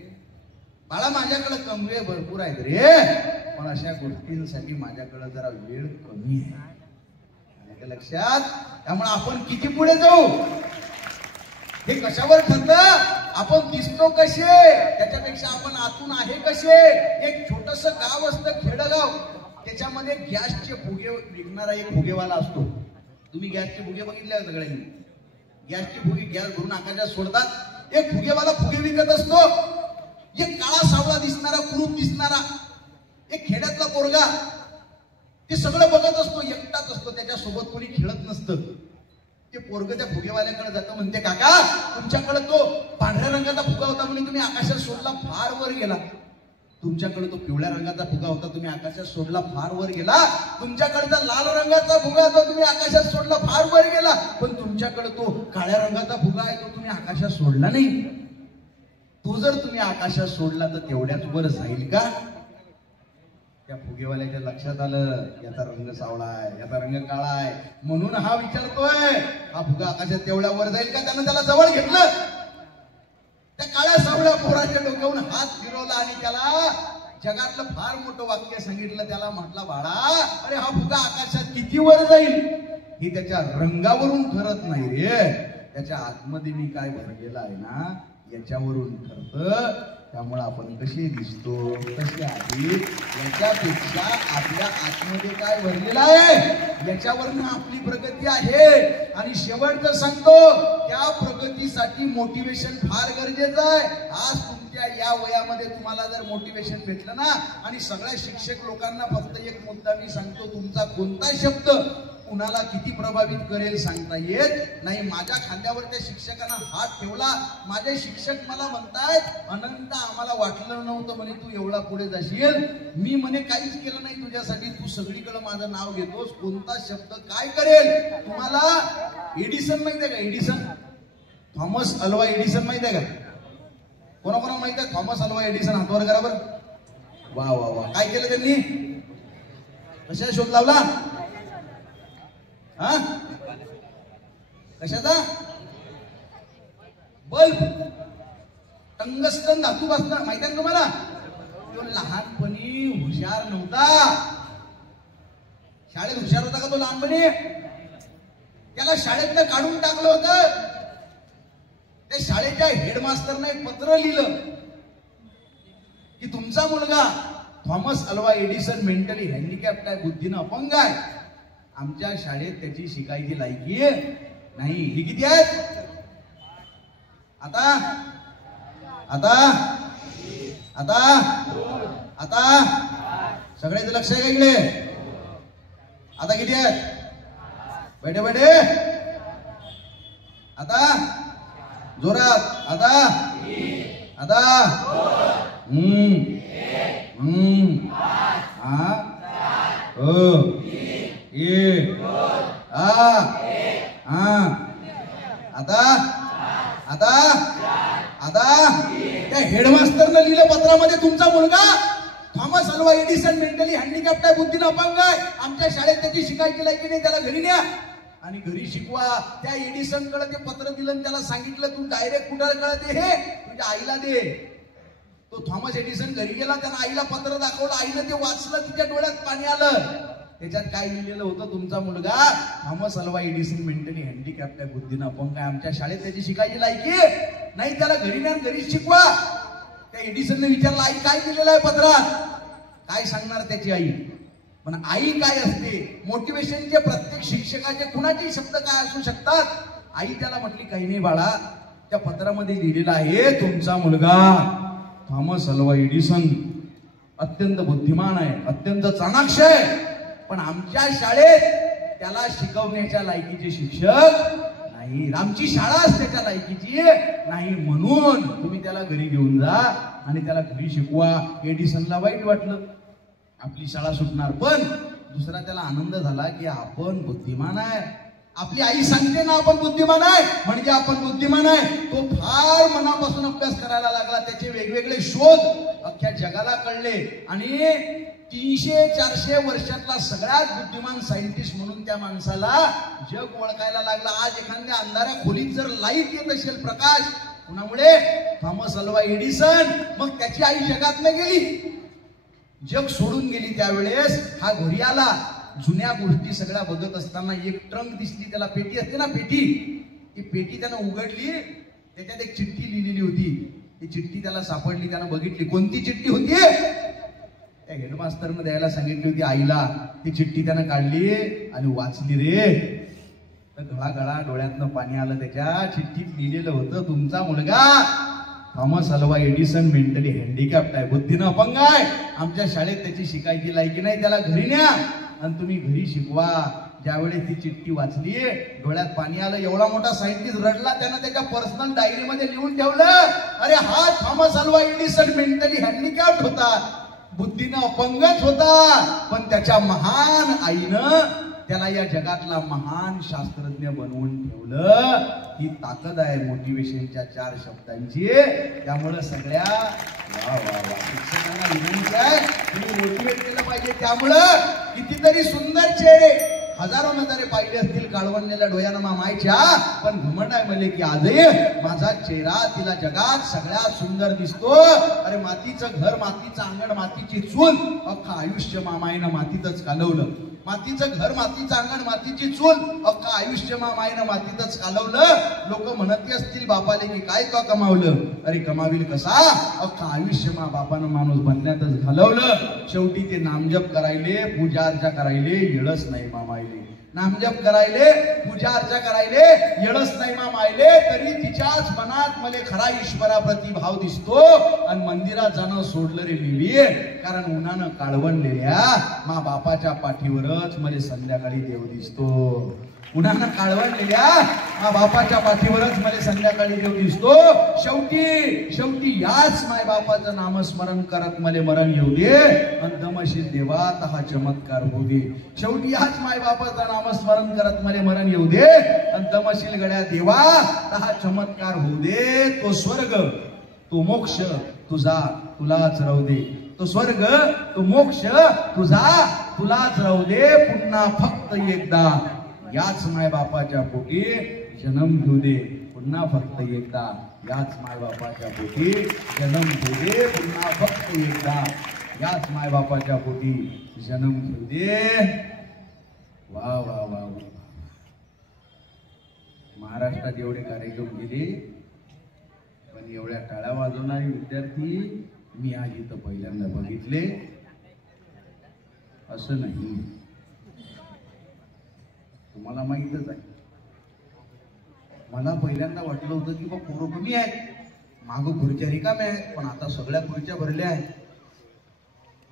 बाळा माझ्याकडे कंगवे भरपूर आहेत रे, पण अशा गोष्टींसाठी माझ्याकडे जरा वेळ कमी आहे. लक्षात? त्यामुळे आपण किती पुढे जाऊ हे कशावर ठरतं? आपण दिसतो कसे, त्याच्यापेक्षा आपण आतून आहे कसे. एक छोटस गाव असतं, खेडगाव, त्याच्यामध्ये गॅसचे फुगे विकणारा एक फुगेवाला असतो. तुम्ही गॅसचे फुगे बघितले सगळ्यांनी? गॅसचे फुगे गॅस भरून आकाशात सोडतात, एक फुगेवाला फुगे विकत असतो, एक काळा सावळा दिसणारा, कुरूप दिसणारा, एक खेड्यातला पोरगा, ते सगळं बघत असतो, एकटाच असतो, त्याच्यासोबत कोणी खेळत नसतं. ते पोरग त्या फुगेवाल्याकडे जातं, म्हणते काका तुमच्याकडे तो पांढऱ्या रंगाचा फुगा होता म्हणे, तुम्ही आकाशात सोडला, फार वर गेला. तुमच्याकडे तो पिवळ्या रंगाचा फुगा होता, तुम्ही आकाशात सोडला, फार वर गेला. तुमच्याकडचा लाल रंगाचा फुगा होता, तुम्ही आकाशात सोडला, फार वर गेला. पण तुमच्याकडे तो काळ्या रंगाचा फुगा आहे, तो तुम्ही आकाशात सोडला नाही. तो जर तुम्ही आकाशात सोडला तर तेवढ्याच वर जाईल का? त्या फुगेवाल्याच्या लक्षात आलं, याचा रंग सावळा आहे, याचा रंग काळा आहे, म्हणून हा विचारतोय हा फुगा आकाशात तेवढ्या वर जाईल का? त्यानं त्याला जवळ घेतलं, त्या काळ्या सावळ्या पोराच्या डोक्यावरून हात फिरवला आणि त्याला जगातलं फार मोठं वाक्य सांगितलं. त्याला म्हटलं, बाळा अरे हा फुगा आकाशात किती वर जाईल हे त्याच्या रंगावरून ठरत नाही रे, त्याच्या आतमध्ये मी काय भरलेलं आहे ना याच्यावरून ठरतं. त्यामुळे आपण कसे दिसतो, कसे आहे, याच्यापेक्षा आपल्या आतमध्ये काय भरलेलं आहे याच्यावरून आपली प्रगती आहे. आणि शेवटचं सांगतो, त्या प्रगतीसाठी मोटिवेशन फार गरजेचं आहे. आज तुमच्या या वयामध्ये तुम्हाला जर मोटिवेशन भेटलं ना, आणि सगळ्या शिक्षक लोकांना फक्त एक मुद्दा मी सांगतो, तुमचा कोणता शब्द कुणाला किती प्रभावित करेल सांगता येत नाही. माझ्या खांद्यावर त्या शिक्षकांना हात ठेवला, माझे शिक्षक मला म्हणतायत, अनंत आम्हाला वाटलं नव्हतं म्हणे तू एवढा पुढे जाशील. मी म्हणे काहीच केलं नाही तुझ्यासाठी, तू सगळीकडे माझं नाव घेतोस, कोणता शब्द काय करेल. तुम्हाला एडिसन माहिती आहे का? एडिसन, थॉमस अल्वा एडिसन माहिती आहे का? कोणाकोणा माहिती आहे थॉमस अल्वा एडिसन? हातवर करा बरं. वा वा वा, काय केलं त्यांनी? कशाचा शोध लावला? हा, कशाचा? बल्ब, टंगस्टन धातू पासून. माहिती आहे तुम्हाला? तो लहानपणी हुशार नव्हता, शाळेत हुशार होता का तो लहानपणी? त्याला शाळेतनं काढून टाकलं होतं. त्या शाळेच्या हेडमास्टरने एक पत्र लिहिलं की तुमचा मुलगा थॉमस अल्वा एडिसन मेंटली हँडिकॅप्ट आहे, बुद्धीनं अपंग आहे, आमच्या शाळेत त्याची शिकायची लायकी नाही. ही किती आहेत आता? आता आता आता सगळ्याचं लक्ष आहे का इकडे? आता किती आहेत? बैठे बैठे, आता जोरात, आता आता आता आता आता त्या हेडमास्टरनं लिहिलं पत्रामध्ये, तुमचा मुलगा थॉमस अल्वा एडिसन मेंटली हँडिकॅप्ट आहे, बुद्धीनं अपंग आहे, आमच्या शाळेत त्याची शिकायची लायकी नाही, त्याला घरी न्या आणि घरी शिकवा. त्या एडिसन कडे ते पत्र दिलं आणि त्याला सांगितलं तू डायरेक्ट कुणाला दे, हे तुझ्या आईला दे. तो थॉमस एडिसन घरी गेला, त्यानं आईला पत्र दाखवलं, आईनं ते वाचलं, तिच्या डोळ्यात पाणी आलं. त्याच्यात काय लिहिलेलं होतं? तुमचा मुलगा थॉमस अल्वा एडिसन मेंटली हँडिकॅप्ट आहे, बुद्धीनं अपंग आहे, आमच्या शाळेत त्याची शिकायची लायकी नाही, त्याला घरी न्या, घरीच शिकवा. त्या एडिसनने विचारलं, आई काय दिलेलं आहे पत्रात? काय सांगणार त्याची आई? पण आई काय असते, मोटिवेशनचे प्रत्येक शिक्षकाचे कुणाचे शब्द काय असू शकतात. आई त्याला म्हटली, काही नाही बाळा, त्या पत्रामध्ये लिहिलेलं आहे तुमचा मुलगा थॉमस अल्वा एडिसन अत्यंत बुद्धिमान आहे, अत्यंत चाणाक्ष आहे, पण आमच्या शाळेत त्याला शिकवण्याच्या लायकीचे शिक्षक नाही, आमची शाळाच त्याच्या लायकीची नाही, म्हणून तुम्ही त्याला घरी घेऊन जा आणि त्याला घरी शिकवा. एडिसनला वाईट वाटलं, आपली शाळा सुटणार, पण दुसरा त्याला आनंद झाला की आपण बुद्धिमान आहे. आपली आई सांगते ना आपण बुद्धिमान आहे म्हणजे आपण बुद्धिमान आहे. तो फार मनापासून अभ्यास करायला लागला, त्याचे वेगवेगळे शोध अख्ख्या जगाला कळले आणि 300-400 वर्षातला सगळ्यात बुद्धिमान सायंटिस्ट म्हणून त्या माणसाला जग ओळखायला लागला. आज एखाद्या अंधाऱ्या खोलीत जर लाईट येत असेल, प्रकाश, कुणामुळे? Thomas Alva Edison. मग त्याची आई जगातनं गेली, जग सोडून गेली. त्यावेळेस हा घरी आला, जुन्या गोष्टी सगळ्या बघत असताना एक ट्रंक दिसली त्याला, पेटी असते ना पेटी, ती पेटी त्यानं उघडली, त्याच्यात एक चिठ्ठी लिहिलेली होती. ती चिठ्ठी त्याला सापडली, त्यानं बघितली. कोणती चिठ्ठी होती? त्या हेडमास्टरनं द्यायला सांगितली होती आईला. ती चिठ्ठी त्यानं काढली आणि वाचली. रे गळा डोळ्यातनं पाणी आलं. त्याच्या चिठ्ठीत लिहिलेलं होतं, तुमचा मुलगा थॉमस अल्वा एडिसन मेंटली हँडिकॅप्ट आहे, बुद्धीनं अपंग आहे, आमच्या शाळेत त्याची शिकायची लायकी नाही, त्याला घरी न्या आणि तुम्ही घरी शिकवा. ज्यावेळेस ती चिठ्ठी वाचली डोळ्यात पाणी आलं. एवढा मोठा सायंटिस्ट रडला. त्यानं त्याच्या पर्सनल डायरीमध्ये लिहून ठेवलं, अरे हा थॉमस अल्वा एडिसन मेंटली हँडिकॅप्ट होता, बुद्धीनं अपंगच होता, पण त्याच्या महान आईनं त्याला या जगातला महान शास्त्रज्ञ बनवून ठेवलं. ही ताकद आहे मोटिवेशनच्या 4 शब्दांची. त्यामुळं सगळ्या वा वा वा शिक्षकांना विनंती आहे, तुम्ही मोटिवेट केलं पाहिजे. त्यामुळं कितीतरी सुंदर चेहरे हजारो नजरे पाहिले असतील काळवणलेल्या डोळ्यानं मामायच्या, पण घमंड आहे मले की आजही माझा चेहरा तिला जगात सगळ्यात सुंदर दिसतो. अरे मातीचं घर, मातीचं अंगण, मातीची चूल, अख्खं आयुष्य मामाईनं मातीतच घालवलं. मातीचं घर, मातीचं अंगण, मातीची चूल, अख्खं आयुष्य मामाईनं मातीतच घालवलं. लोक म्हणत असतील बापाले की काय का कमावलं, अरे कमावील कसा, अख्खं आयुष्य मा बापानं माणूस बनण्यातच घालवलं. शेवटी ते नामजप करायले, पूजा अर्चा करायले येळच नाही मामाईले. नामजप करायले, पूजा अर्चा करायले येळच नाही मामाईले. तरी तिच्याच मनात मले खरा ईश्वराप्रती भाव दिसतो. आणि मंदिरात जाणं सोडलं रे लिली, कारण उन्हानं काळवणलेल्या मा बापाच्या पाठीवरच मले संध्याकाळी देव दिसतो. उन्हानं काळवणलेल्या मा बापाच्या पाठीवरच मला संध्याकाळी देव दिसतो. शेवटी याच माय बापाचं नामस्मरण करत मला मरण येऊ दे आणि दमशील देवात हा चमत्कार होऊ दे. शेवटी याच माय बापाचं नामस्मरण करत मला मरण येऊ दे आणि दमशील गड्या देवा हा चमत्कार होऊ दे. तो स्वर्ग, तो मोक्ष तुलाच राहू दे. तो स्वर्ग, तो मोक्ष तुलाच राहू दे. पुन्हा फक्त एकदा याच माय बापाच्या पोटी जन्म घेऊ दे. पुन्हा फक्त एकदा याच माय बापाच्या पोटी जन्म घेऊ दे. पुन्हा फक्त एकदा याच माय बापाच्या पोटी जन्म घेऊ दे. वा वा वा वा. महाराष्ट्रात एवढे कार्यक्रम केले, पण एवढ्या टाळ्या वाजवणारे विद्यार्थी मी आज इथं पहिल्यांदा बघितले. असं नाही, तुम्हाला माहीतच आहे. मला पहिल्यांदा वाटलं होतं की बा पोरं कमी आहेत, मागं खुर्च्या रिकाम्या आहेत, पण आता सगळ्या खुर्च्या भरल्या आहेत.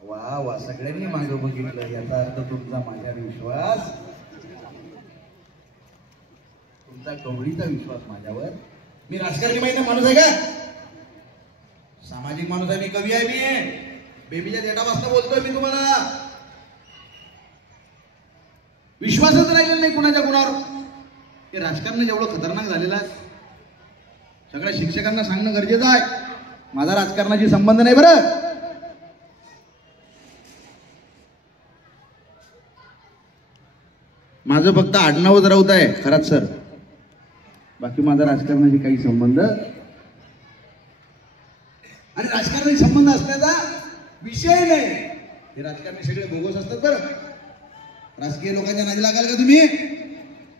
वा वा, सगळ्यांनी मागं बघितलं, याचा अर्थ तुमचा माझ्यावर विश्वास, तुमचा कवडीचा विश्वास माझ्यावर. मी राजकारणी माहिती माणूस आहे का, सामाजिक माणूस आहे, मी कवी आहे, मी बेबीच्या डेटापासून बोलतोय मी तुम्हाला. विश्वासच राहिलेला नाही कुणाच्या कुणावर. हे राजकारण जेवढं खतरनाक झालेलं आहे, सगळ्या शिक्षकांना सांगणं गरजेचं आहे. माझा राजकारणाशी संबंध नाही बरं. माझं फक्त आडनावच राऊत आहे खरात सर, बाकी माझा राजकारणाशी काही संबंध. आणि राजकारणाशी संबंध असण्याचा विषय नाही. हे राजकारणी सगळे बोगस असतात बरं. राजकीय लोकांच्या नादी लागाल का तुम्ही?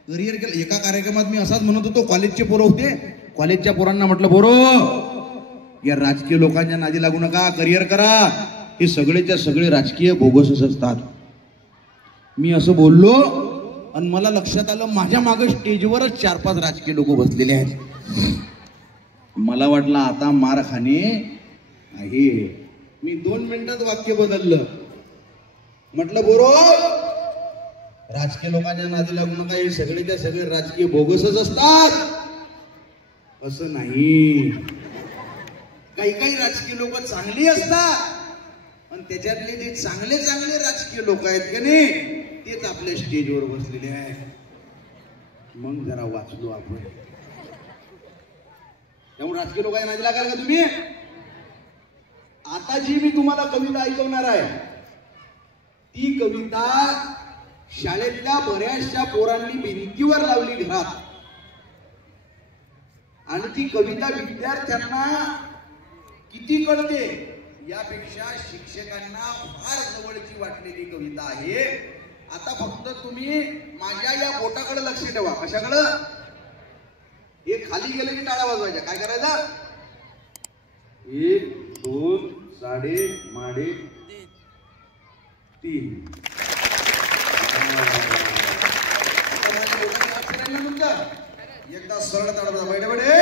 करिअर केलं. एका कार्यक्रमात मी असाच म्हणत होतो, कॉलेजचे पोरं होते, कॉलेजच्या पोरांना म्हटलं पोरो या राजकीय लोकांच्या नादी लागू नका, करिअर करा. हे सगळेच्या सगळे राजकीय बोगसच असतात. मी असं बोललो आणि मला लक्षात आलं माझ्या मागे स्टेजवरच 4-5 राजकीय लोक बसलेले आहेत. मला वाटलं आता मार खाणे आहे. मी 2 मिनिटात वाक्य बदललं. म्हटलं बोरो राजकीय लोकांच्या नादी लागू नका, हे सगळेच्या सगळे राजकीय बोगसच असतात. असं नाही, काही राजकीय लोक चांगली असतात आणि त्याच्यातले जे चांगले राजकीय लोक आहेत का नाही, तेच आपल्या स्टेजवर बसलेले आहेत. मग जरा वाचलो आपण. त्यामुळे राजकीय लोकांच्या नादी लागाल का तुम्ही? आता जी मी तुम्हाला कविता ऐकवणार आहे, ती कविता शाळेतल्या बऱ्याचशा पोरांनी भिंतीवर लावली घरात. आणि ती कविता विद्यार्थ्यांना किती कळते यापेक्षा शिक्षकांना फार जवळची वाटलेली कविता आहे. आता फक्त तुम्ही माझ्या या बोटाकडे लक्ष ठेवा. कशाकडं? हे खाली गेलं की टाळ्या वाजवायच्या. काय करायचं? 1 2 साडे माडे 3. एकदा सरळ ताडा बैठे बैठे.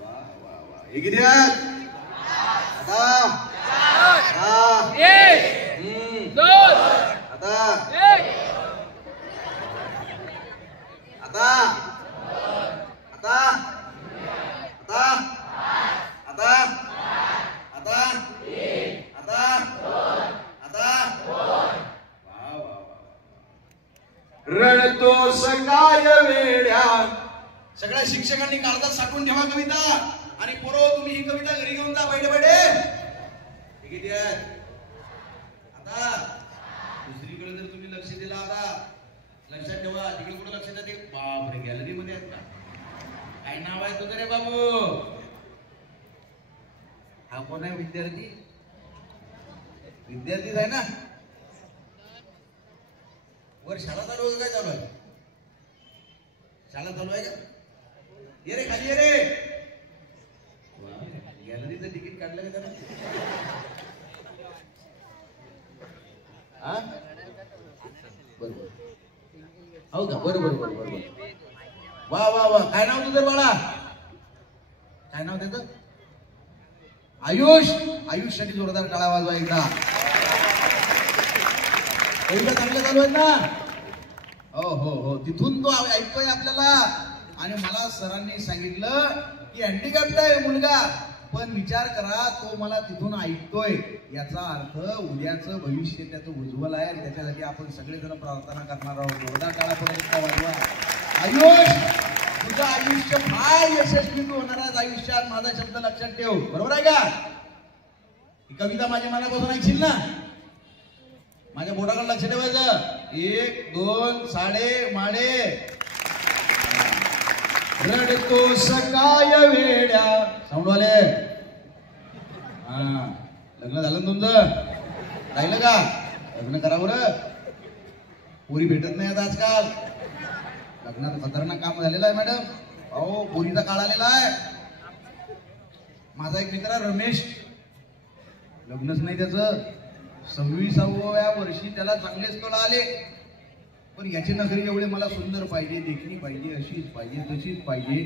वा वा वा. हे किती आहेत? आता रडतो सकाळ वेड्या. सगळ्या शिक्षकांनी कागदात साठवून ठेवा कविता आणि पोरो तुम्ही ही कविता घरी घेऊन जा. बैठे बैठे. किती आहेत? आता दुसरीकडे जर तुम्ही लक्ष दिला, आता लक्षात ठेवा. तिकडे कुठं लक्ष द्या? ते बापरे गॅलरी मध्ये आहेत का? काय नाव आहे तुझं रे बाबू? हा कोण आहे? विद्यार्थी. विद्यार्थीच आहे ना? वर शाळा चालू आहे? काय चालू आहे? शाळा चालू आहे का? ये रे खाली ये रे. गॅलरीचं तिकीट काढलं का त्याला? हा बरोबर. हो का? बरोबर बरोबर बरोबर. वा वा वा. काय नाव तुझं बाळा? काय नाव त्याचं? आयुष. आयुषसाठी जोरदार टाळ्या वाजवा एकदा. कविता चांगल्या चालू आहेत ना? हो हो हो. तिथून तो ऐकतोय आपल्याला. आणि मला सरांनी सांगितलं की हँडिकॅप्ट आहे मुलगा, पण विचार करा तो मला तिथून ऐकतोय, याचा अर्थ उद्याचं भविष्य त्याचं उज्ज्वल आहे. त्याच्यासाठी आपण सगळेजण प्रार्थना करणार आहोत. जोरदार टाळ्या वाजवा. आयुष, तुझं आयुष्य फार यशस्वी होणार आहे आयुष्यात. माझा शब्द लक्षात ठेव. बरोबर आहे का? ही कविता माझ्या मनापासून ऐकशील ना? माझ्या बोटाकडे लक्ष ठेवायचं. 1 2 साडे माडे. रडतो सकाळ वेड्या. साऊंडवाले. हा, लग्न झालं ना तुमचं? राहिलं का? लग्न करावं रे. पोरी भेटत नाही आता आजकाल. लग्नात खतरनाक काम झालेलं आहे मॅडम. अहो पोरीचा काळ आलेला आहे. माझा एक मित्र आहे रमेश, लग्नच नाही त्याचं. 26व्या वर्षी त्याला चांगले स्थळ आले, पण याची नगरी एवढे मला सुंदर पाहिजे, देखणी पाहिजे, अशीच पाहिजे, तशीच पाहिजे.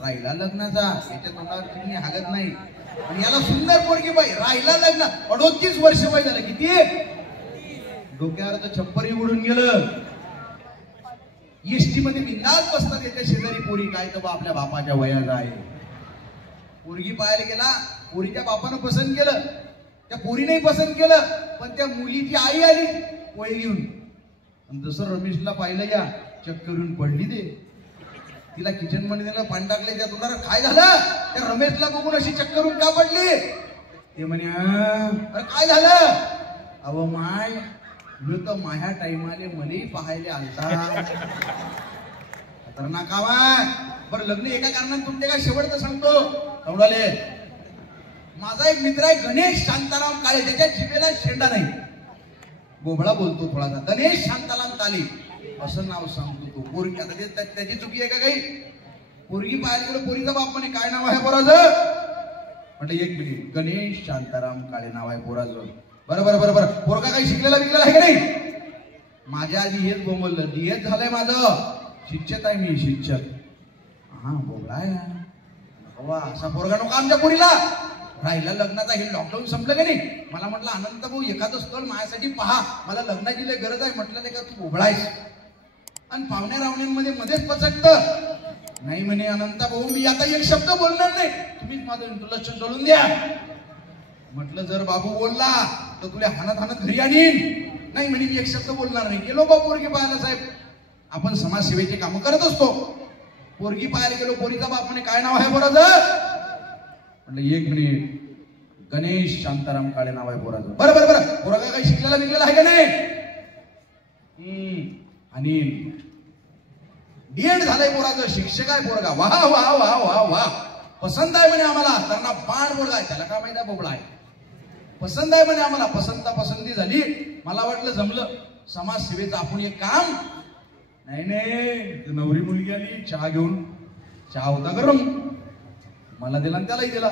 राहिला लग्नाचा. याच्या तोंडावर तुम्ही हागत नाही. आणि याला सुंदर पोरगी पाहिजे. राहिला लग्न. 38 वर्ष वय झालं. किती? डोक्यावर छप्परी उडून गेलं. एसटी मध्ये बिंदास बसतात याच्या शेजारी पोरी. काय तर आपल्या बापाच्या वयाचा आहे. पोरगी पाहायला गेला. पोरीच्या बापानं पसंत केलं, त्या पोरीने पसंत केलं, पण त्या मुलीची आई आली पोहे घेऊन. जसं रमेशला पाहिलं या चक्करून पडली. ते तिला किचन मध्ये दिलं, पाणी टाकले त्या तोंडावर. काय झालं? त्या रमेशला बघून अशी चक्करून का पडली? ते म्हणे अरे काय झालं? अव माय तर माझ्या टाइमाले मले पाहायले आलता. खतरनाक आवाज. बरं लग्न एका कारणाने तुमचे काय? शेवटचं सांगतो तेवढाले. माझा एक मित्र आहे गणेश शांताराम काळे. त्याच्या जिभेला शेंडा नाही. बोबळा बोलतो थोडासा. गणेश शांताराम काळे असं नाव सांगतो तो. पोरगी आता त्याची चुकी आहे का काही? पोरगी पाहायला गेलो, पोरीचा बाप म्हणे काय नाव आहे पोराचं? म्हटलं 1 मिनिट. गणेश शांताराम काळे नाव आहे पोराचं. बरोबर बरोबर. पोरगा काही शिकलेला विकलेला आहे का नाही? माझ्या आधी हेच बोंबललं. डीएच झालंय माझं. शिक्षक आहे मी, शिक्षक. हा बोबळा आहे. असा पोरगा नको आमच्या पोरीला. राहिला लग्नाचा. हे लॉकडाऊन संपलं का नाही? मला म्हटलं अनंत भाऊ एखादं स्थळ माझ्यासाठी पहा, मला लग्नाची लय गरज आहे. म्हटलं नाही का तू बोबळायस आणि पाहुण्या रावण्यांमध्ये मध्येच पचकत नाही. म्हणे अनंत भाऊ मी आता एक शब्द बोलणार नाही, तुम्हीच माझं इंट्रोडक्शन करून द्या. म्हटलं जर बाबू बोलला तर तुला हाणत हाणत घरी आणीन. नाही म्हणे मी एक शब्द बोलणार नाही. गेलो बाबू पोरगी पाहायला. साहेब आपण समाजसेवेचे काम करत असतो. पोरगी पाहायला गेलो. पोरीचा बाप म्हणे काय नाव आहे पोराचं? म्हटलं 1 मिनिट. गणेश शांताराम काळे नाव आहे पोराचं. बरं बरं बरं. पोरगा काही शिकलेला विकलेला आहे का नाही? आणि डीएड झालंय पोराचं. शिक्षक आहे पोरगा. वाह वाह वाह वाह वाह. पसंत आहे म्हणे आम्हाला. त्यांना बाण बोलगा आहे. त्याला काय माहिती आहे बोबळा आहे. पसंत आहे म्हणे आम्हाला. पसंती झाली. मला वाटलं जमलं समाजसेवेचं आपण एक काम. नाही नाही, नवरी मुलगी आली चहा घेऊन. चहा होता गरम. मला दिला आणि त्यालाही दिला.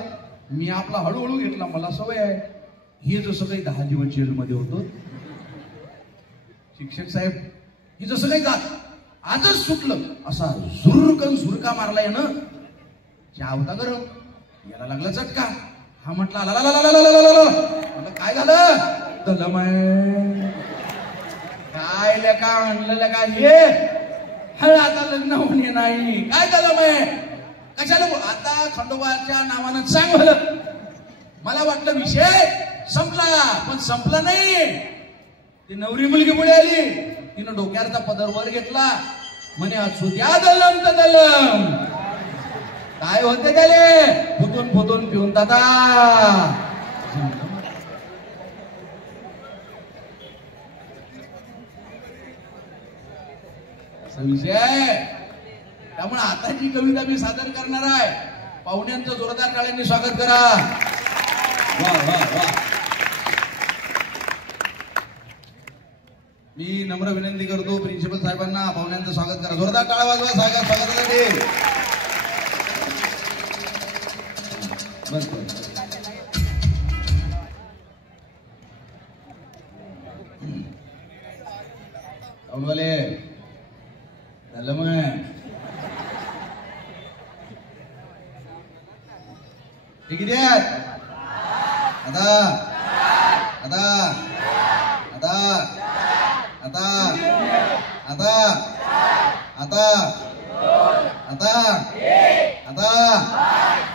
मी आपला हळूहळू घेतला. मला सवय आहे. हे जसं काही 10 दिवस जेलमध्ये होतो शिक्षक साहेब. हे जसं काही आजच सुटलं असा झुरकन झुरका मारला यानं. होता गरम, याला लागला चटका. हा म्हटला म्हटलं काय झालं? काय लेका म्हणलं का हे आता लग्न होणे नाही. काय झालं मग कशाला आता खंडोबाच्या नावानं चांगलं. मला वाटलं विषय संपला, पण संपला नाही. ती नवरी मुलगी पुढे आली, तिनं डोक्यावरचा पदर वर घेतला, म्हणे असू द्या दलम तर दलम. काय होते त्याले फुतून फुतून पिऊन दादा. असा विषय आहे. त्यामुळे आता जी कविता मी सादर करणार आहे, पाहुण्यांचं जोरदार टाळ्यांनी स्वागत करा. वा वा वा. मी नम्र विनंती करतो प्रिन्सिपल साहेबांना पाहुण्यांचं स्वागत करा. जोरदार टाळ्या वाजवा स्वागतासाठी. बस पाहुणवाले झालं मग. हे किती आहेत आता? आता आता आता आता आता आता आता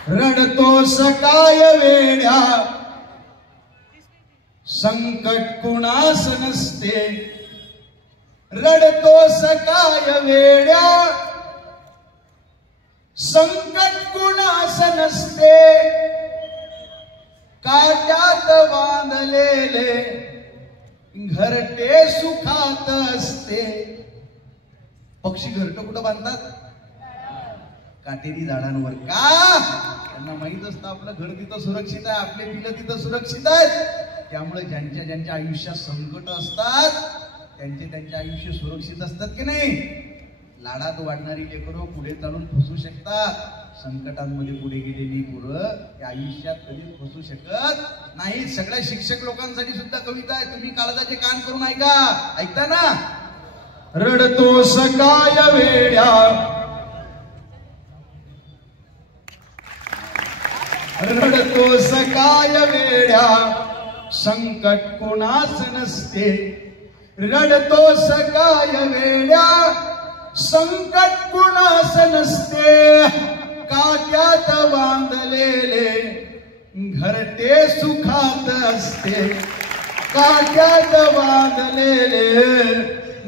रडतोस काय वेड्या, संकट कुणास नसते. रडतोस काय वेड्या, संकट कुणास नसते. काट्यात बांधलेले घरटे सुखात असते. पक्षी घरट कुठं बांधतात? काटेरी झाडांवर. का? त्यांना माहित असतं आपलं घर तिथं सुरक्षित आहे, आपले पिलं तिथं सुरक्षित आहेत. त्यामुळे ज्यांच्या ज्यांच्या आयुष्यात संकट असतात त्यांचे आयुष्य सुरक्षित असतात की नाही. लाडात वाढणारी लेकरं पुढे चालून फसू शकतात. संकटांमध्ये पुढे गेलेली पोरं त्या आयुष्यात कधीच फसू शकत नाही. सगळ्या शिक्षक लोकांसाठी सुद्धा कविता आहे, तुम्ही काळजाचे कान करून ऐका. ऐकता ना? रडतोस काय वेड्या, रडतोस काय वेड्या, संकट कुणास नसते. रडतोस काय वेड्या, संकट कुणास नसते. काट्यात बांधलेले घरटे सुखात असते. काट्यात बांधलेले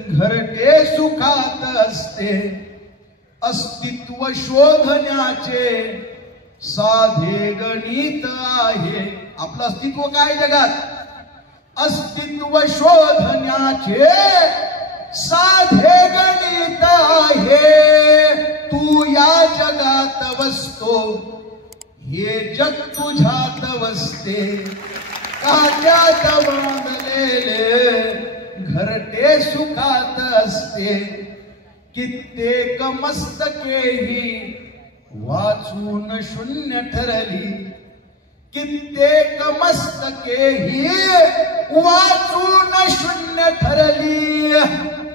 घरटे सुखात असते. अस्तित्व शोधण्याचे साधे गणित आहे. आपलं अस्तित्व काय जगात? अस्तित्व शोधण्याचे साधे गणित आहे. तू या जगात बसतो, हे जग तुझ्यात बसते. काट्यात बांधलेले घरटे सुखात असते. कित्येक मस्तकेही वाचून शून्य ठरली. कित्येक मस्तकेही वाचून शून्य ठरली.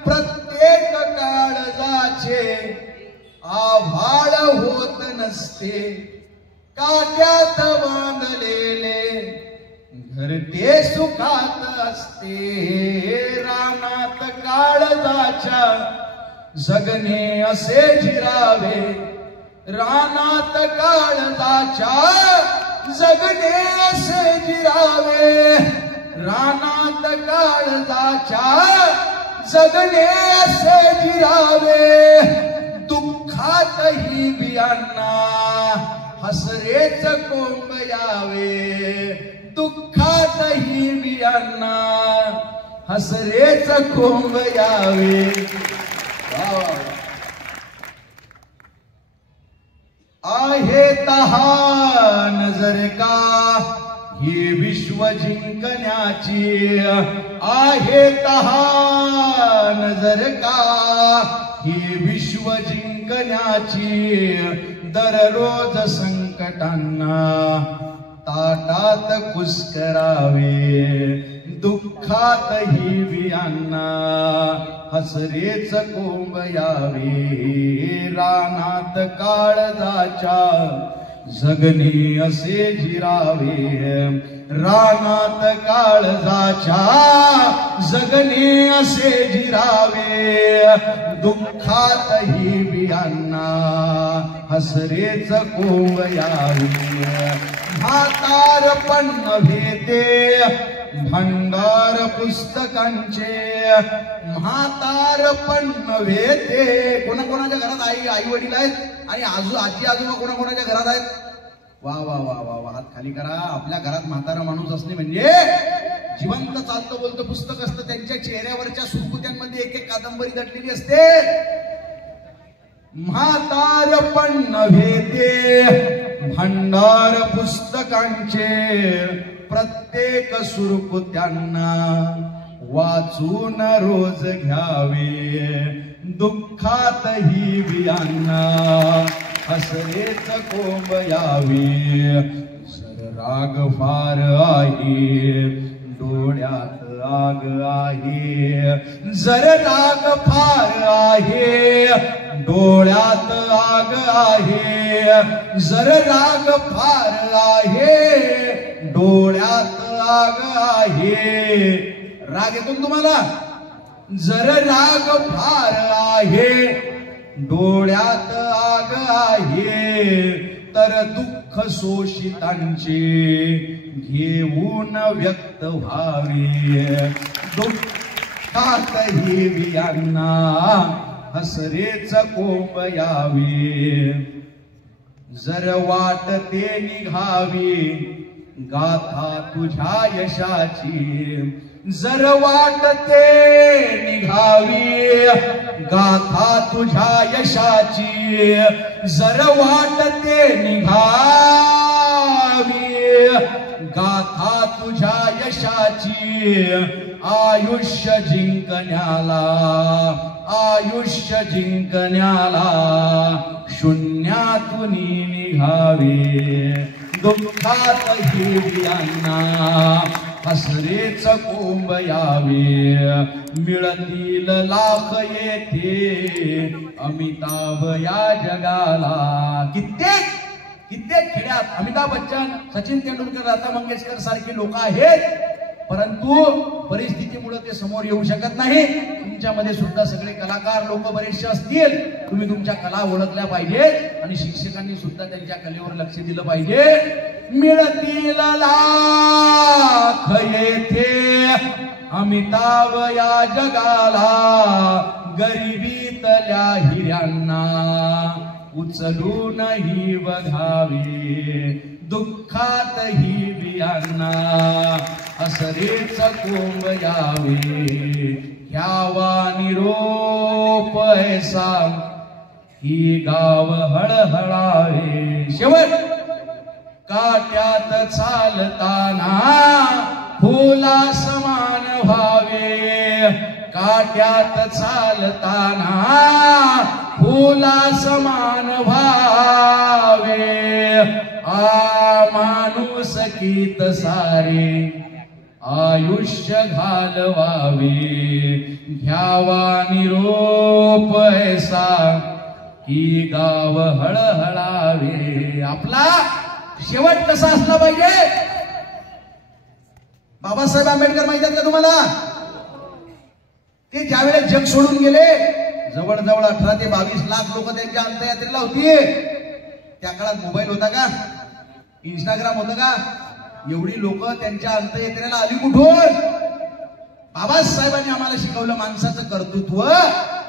प्रत्येक काळजाचे आभाळ होत नसते. काट्यात बांधलेले घरटे सुखात असते. रानात काळजाच्या जगणे असे जिरावे. रानात काळजाच्या जगणे असे जिरावे. रानात काळजाच्या जगणे असे जिरावे. दुःखातही बियांना हसरेच कोंब यावे. दुःखातही बियांना हसरेच कोंब यावे. आहे तहा नजर का ही विश्व जिंकण्याची. आहे तहा नजर का ही विश्व जिंकण्याची. दररोज संकटांना ताटात कुस्करावे. दुःखात ही बियांना हसरेच कोंब यावे, रानात काळजाच्या जगणे असे जिरावे, रानात काळजाच्या जगणे असे जिरावे, दुःखात ही बियांना हसरेच कोंब यावे, म्हातारपण नव्हे ते भंडार पुस्तकांचे, म्हातारपण नव्हे ते. कोणाकोणाच्या घरात आई वडील आहेत आणि आजी आजोबा कोणाकोणाच्या घरात आहेत? वा वा वा वा वा, हात खाली करा. आपल्या घरात म्हातारा माणूस असणे म्हणजे जिवंत चालतो बोलतो पुस्तक असतं. त्यांच्या चेहऱ्यावरच्या सुरकुत्यांमध्ये एक एक कादंबरी दटलेली असते. म्हातारपण नव्हे ते भंडार पुस्तकांचे, प्रत्येक सुरकुत्यांना वाचून रोज घ्यावे, दुःखात ही बियांना हसरेच कोंब यावे. जर राग फार आहे डोळ्यात आग आहे, जर राग फार आहे डोळ्यात आग आहे, जर राग फार आहे डोळ्यात आग आहे. राग येतो तुम्हाला? जर राग फार आहे डोळ्यात आग आहे, तर दुःख शोषितांचे घेऊन व्यक्त व्हावे, दुःखात ही बियांना हसरेच कोंब यावे. जर वाटते निघावी गाथा तुझ्या यशाची, जर वाटते निघावी गाथा तुझ्या यशाची, जर वाटते निघावी गाथा तुझ्या यशाची, आयुष्य जिंकण्याला आयुष्य जिंकण्याला शून्यातून निघावे, दुःखात ही बियांना हसरेच कोंब यावे. मिळतील लाख येथे अमिताभ या जगाला. कित्येक खेड्यात अमिताभ बच्चन, सचिन तेंडुलकर, लता मंगेशकर सारखी लोक आहेत, परंतु परिस्थितीमुळे ते समोर येऊ शकत नाही. तुमच्यामध्ये सुद्धा सगळे कलाकार लोक बरेचसे असतील. तुम्ही तुमच्या कला ओळखल्या पाहिजेत आणि शिक्षकांनी सुद्धा त्यांच्या कलेवर लक्ष दिलं पाहिजे. मिळतील लाख येथे अमिताभ या जगाला, गरिबीतल्या हिऱ्यांना उचलूनही बघावे, दुःखात ही बियांना हसरेच कोंब यावे. घ्यावा निरोप ऐसा ही गाव हळहळावे. शेवट काट्यात चालताना फुला समान व्हावे, काट्यात चालताना फुला समान व्हावे. माणूस गीत सारे आयुष्य घालवावे, घ्यावा निरोप ऐसा की गाव हळहळावे. आपला शेवट कसा असला पाहिजे? बाबासाहेब आंबेडकर माहिती आहेत का तुम्हाला? ते ज्यावेळेस जग सोडून गेले, जवळजवळ 18 ते 22 लाख लोक त्यांच्या अंत्ययात्रेला होती. त्या काळात मोबाईल होता का? इंस्टाग्राम होतं का? एवढी लोक त्यांच्या अंत्ययात्रेला आली कुठून? बाबासाहेबांनी आम्हाला शिकवलं माणसाचं कर्तृत्व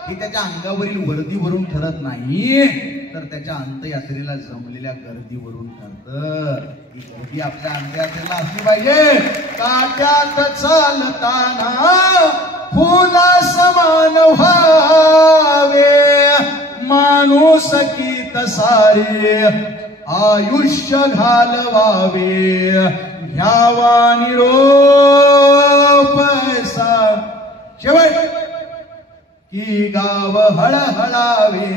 ही त्याच्या अंगावरील वर्दीवरून ठरत नाही, तर त्याच्या अंत्ययात्रेला जमलेल्या गर्दीवरून ठरतं. ही गर्दी आपल्या अंत्ययात्रेला असली पाहिजे. काट्यात चालताना फुला समान व्हावे, माणूस गीत सारे आयुष्य घालवावे. घ्यावा निरोप ऐसा शेवट की गाव हळहळावे.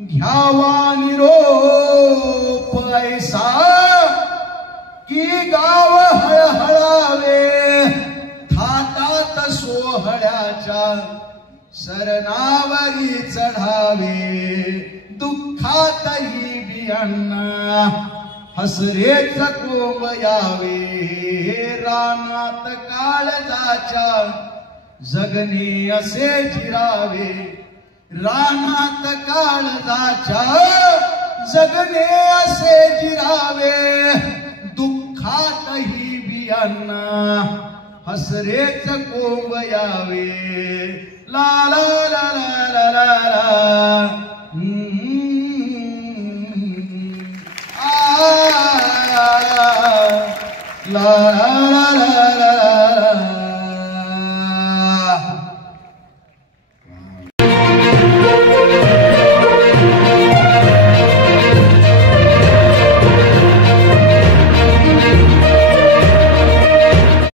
घ्यावा निरोप ऐसा की गाव हळहळावे. सोहळ्याच्या सरनावरी चढावे, दुःखातही बियांना हसरेच कोंब यावे, रानात काळजाच्या जगणे असे जिरावे, रानात काळजाच्या जगणे असे जिरावे, दुःखातही बियांना हसरेच कोंब यावे, ला ला ला ला ला ला ला ला